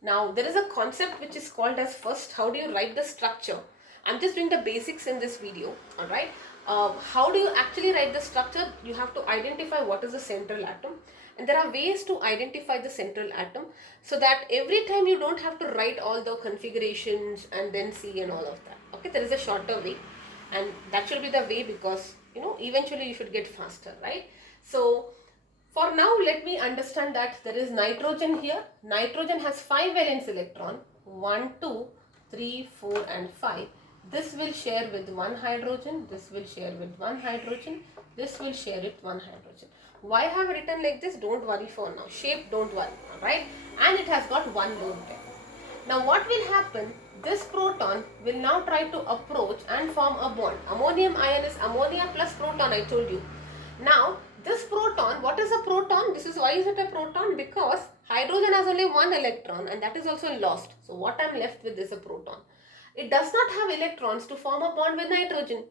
Now there is a concept which is called as, first, how do you write the structure? I'm just doing the basics in this video, alright. How do you actually write the structure? You have to identify what is the central atom. And there are ways to identify the central atom, so that every time you don't have to write all the configurations and then see and all of that. Okay, there is a shorter way, and that should be the way, because eventually you should get faster, right? So for now, let me understand that there is nitrogen here. Nitrogen has 5 valence electron, 1, 2, 3, 4 and 5. This will share with 1 hydrogen, this will share with 1 hydrogen, this will share with 1 hydrogen. Why I have written like this? Don't worry for now. Shape, don't worry, alright? And it has got 1 lone pair. Now what will happen? This proton will now try to approach and form a bond. Ammonium ion is ammonia plus proton, I told you. Now this proton, what is a proton? This is, why is it a proton? Because hydrogen has only 1 electron, and that is also lost. So what I am left with is a proton. It does not have electrons to form a bond with nitrogen.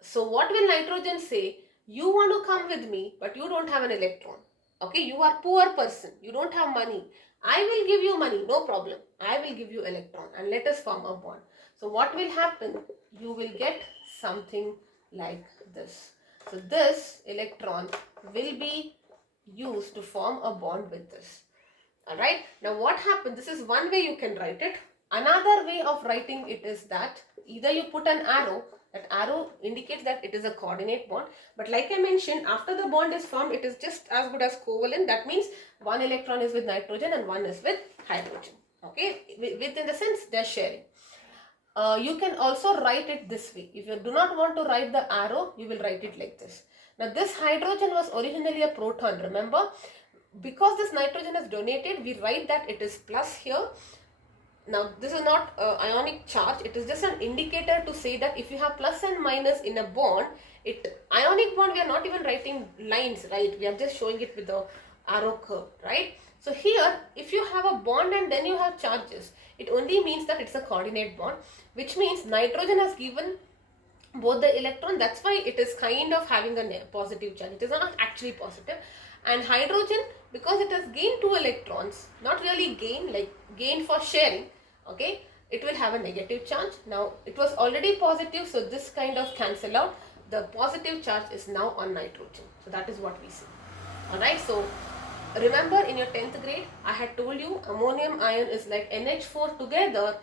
So what will nitrogen say? You want to come with me, but you don't have an electron. Okay, you are poor person, you don't have money. I will give you money, no problem. I will give you electron and let us form a bond. So what will happen? You will get something like this. So this electron will be used to form a bond with this. Alright, now what happens? This is one way you can write it. Another way of writing it is that either you put an arrow, that arrow indicates that it is a coordinate bond, but like I mentioned, after the bond is formed, it is just as good as covalent. That means one electron is with nitrogen and one is with hydrogen. Okay, within the sense they are sharing. You can also write it this way. If you do not want to write the arrow, you will write it like this. Now this hydrogen was originally a proton, remember? Because this nitrogen is donated, we write that it is plus here. Now this is not ionic charge, it is just an indicator to say that if you have plus and minus in a bond, ionic bond we are not even writing lines, right? We are just showing it with the arrow curve, right? So here if you have a bond and then you have charges, it only means that it's a coordinate bond, which means nitrogen has given both the electron, that's why it is kind of having a positive charge. It is not actually positive. And hydrogen, because it has gained 2 electrons, not really gain, like gain for sharing, okay, it will have a negative charge. Now it was already positive, so this kind of cancel out. The positive charge is now on nitrogen. So that is what we see. Alright, so remember in your 10th grade, I had told you ammonium ion is like NH4 together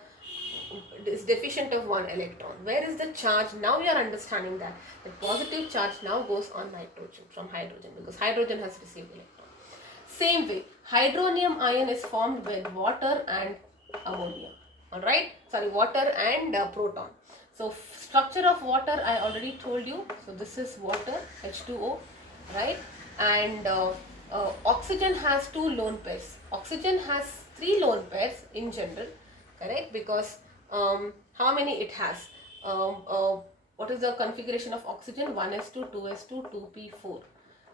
is deficient of 1 electron. Where is the charge? Now you are understanding that the positive charge now goes on nitrogen from hydrogen, because hydrogen has received electron. Same way, hydronium ion is formed with water and ammonia. Alright, sorry, water and proton. So structure of water I already told you. So this is water, H2O, right? And oxygen has 2 lone pairs. Oxygen has 3 lone pairs in general, correct? Because how many it has? What is the configuration of oxygen? 1s2, 2s2, 2p4,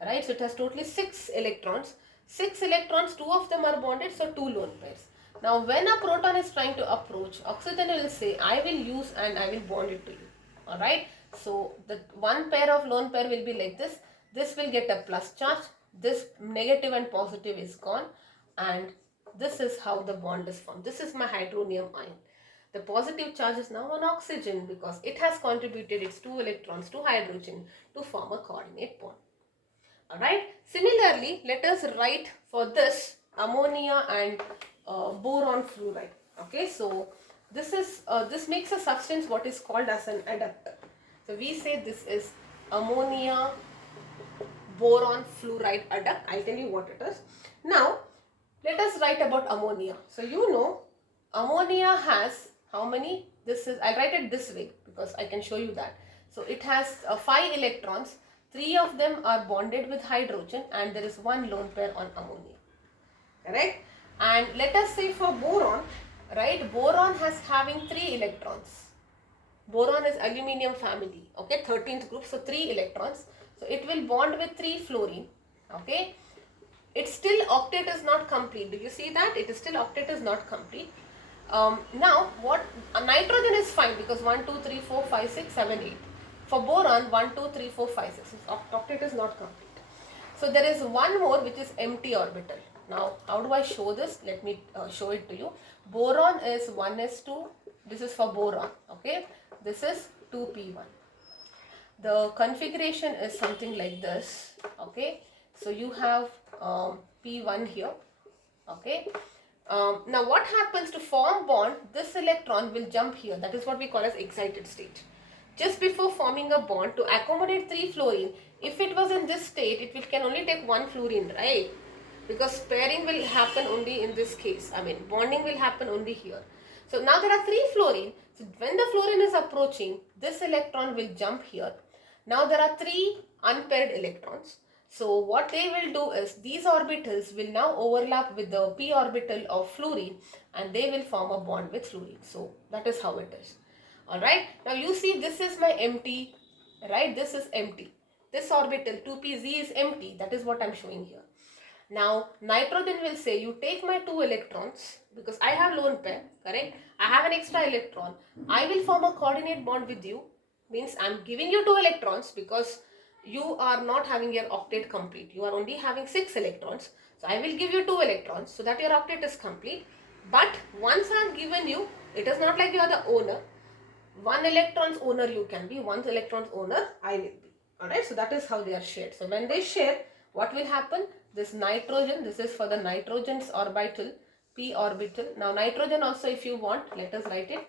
right? So it has totally 6 electrons. 6 electrons, 2 of them are bonded, so 2 lone pairs. Now when a proton is trying to approach, oxygen will say, I will use and I will bond it to you. Alright, so the one pair of lone pair will be like this. This will get a plus charge. This negative and positive is gone, and this is how the bond is formed. This is my hydronium ion. The positive charge is now on oxygen because it has contributed its 2 electrons to hydrogen to form a coordinate bond. Alright, similarly, let us write for this ammonia and boron fluoride. Okay, so this makes a substance what is called as an adductor. So we say this is ammonia boron fluoride adduct. I'll tell you what it is. Now, let us write about ammonia. So you know, ammonia has how many? I'll write it this way because I can show you that. So it has 5 electrons. 3 of them are bonded with hydrogen and there is 1 lone pair on ammonia. Correct? And let us say for boron, right? Boron has having 3 electrons. Boron is aluminium family, okay, 13th group, so 3 electrons. So it will bond with 3 fluorine, okay. It's still octet is not complete. Do you see that? It is still octet is not complete. Now what nitrogen is fine because 1, 2, 3, 4, 5, 6, 7, 8. For boron 1, 2, 3, 4, 5, 6. Octet is not complete. So there is one more which is empty orbital. Now how do I show this? Let me show it to you. Boron is 1s2. This is for boron. Okay. This is 2p1. The configuration is something like this. Okay. So you have p1 here. Okay. Now what happens to form bond? This electron will jump here. That is what we call as excited state. Just before forming a bond, to accommodate 3 fluorine, if it was in this state, it can only take 1 fluorine, right? Because pairing will happen only in this case. I mean, bonding will happen only here. So now there are 3 fluorine. So when the fluorine is approaching, this electron will jump here. Now there are 3 unpaired electrons. So what they will do is these orbitals will now overlap with the p orbital of fluorine and they will form a bond with fluorine. So that is how it is. Alright. Now you see this is my empty, right? This is empty. This orbital 2pz is empty. That is what I am showing here. Now nitrogen will say you take my 2 electrons because I have lone pair, correct? I have an extra electron. I will form a coordinate bond with you. Means I am giving you 2 electrons because you are not having your octet complete. You are only having 6 electrons. So I will give you 2 electrons so that your octet is complete. But once I have given you, it is not like you are the owner. 1 electron's owner you can be, 1 electron's owner I will be. Alright, so that is how they are shared. So when they share, what will happen? This nitrogen, this is for the nitrogen's orbital, p orbital. Now nitrogen also, if you want, let us write it,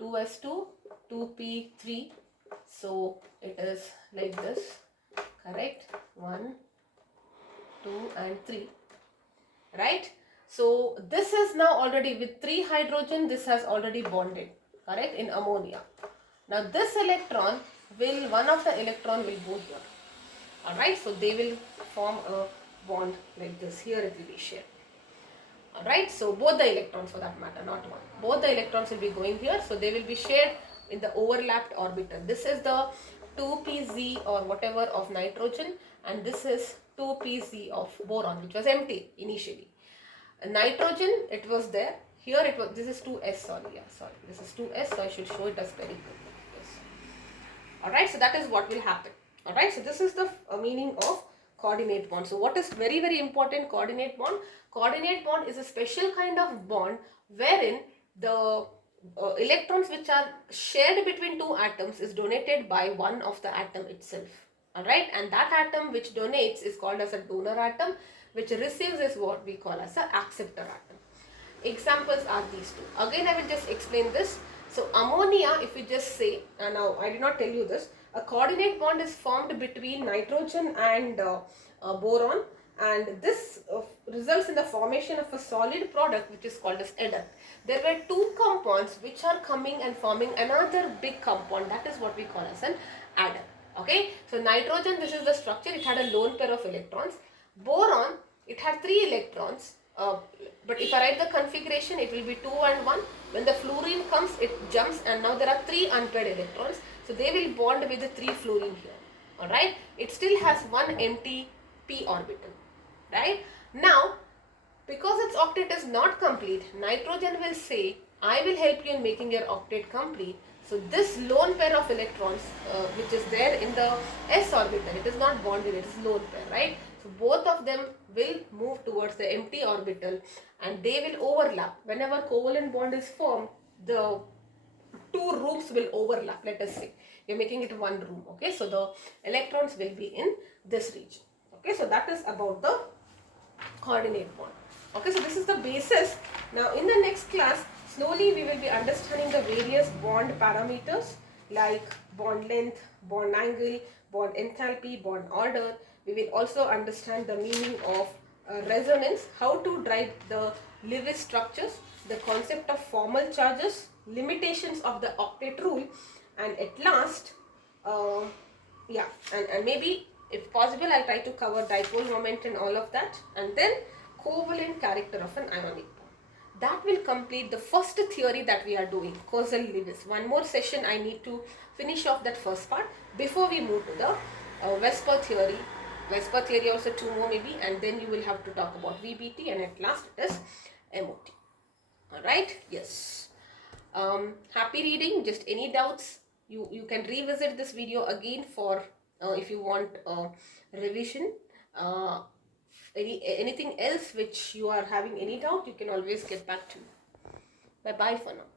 2s2, 2p3. So it is like this, correct? 1, 2 and 3, right? So this is now already with 3 hydrogen, this has already bonded, correct, in ammonia. Now this electron will, one of the electron will go here. Alright, so they will form a bond like this. Here it will be shared. Alright, so both the electrons for that matter, not one. Both the electrons will be going here, so they will be shared in the overlapped orbital. This is the 2pz or whatever of nitrogen, and this is 2pz of boron, which was empty initially. Nitrogen, it was there. Here it was, this is 2s, sorry, this is 2s, so I should show it as spherical. Yes. Alright, so that is what will happen. Alright, so this is the meaning of coordinate bond. So what is very, very important coordinate bond? Coordinate bond is a special kind of bond wherein the electrons which are shared between two atoms is donated by one of the atom itself. Alright, and that atom which donates is called as a donor atom, which receives is what we call as an acceptor atom. Examples are these two. Again, I will just explain this. So ammonia, if you just say, now I did not tell you this, a coordinate bond is formed between nitrogen and boron, and this results in the formation of a solid product which is called as adduct. There were 2 compounds which are coming and forming another big compound, that is what we call as an adduct. Okay, so nitrogen, this is the structure, it had a lone pair of electrons. Boron, it had 3 electrons. But if I write the configuration, it will be 2 and 1. When the fluorine comes, it jumps, and now there are 3 unpaired electrons. So they will bond with the 3 fluorine here. Alright, it still has 1 empty p orbital. Right, now because its octet is not complete, nitrogen will say, I will help you in making your octet complete. So this lone pair of electrons which is there in the s orbital, it is not bonded, it is lone pair, right? So both of them will move towards the empty orbital and they will overlap. Whenever covalent bond is formed, the 2 rooms will overlap. Let us say we are making it 1 room. Okay, so the electrons will be in this region. Okay, so that is about the coordinate bond. Okay, so this is the basis. Now in the next class, slowly we will be understanding the various bond parameters like bond length, bond angle, bond enthalpy, bond order. We will also understand the meaning of resonance, how to drive the Lewis structures, the concept of formal charges, limitations of the octet rule, and at last, and maybe if possible I'll try to cover dipole moment and all of that, and then covalent character of an ionic bond. That will complete the first theory that we are doing, causal Lewis. One more session I need to finish off that first part before we move to the Vesper theory. Vesper theory also 2 more maybe, and then you will have to talk about VBT, and at last it is MOT. Alright, yes. Happy reading. Just any doubts, you can revisit this video again for if you want revision. Anything else which you are having any doubt, you can always get back to me. Bye bye for now.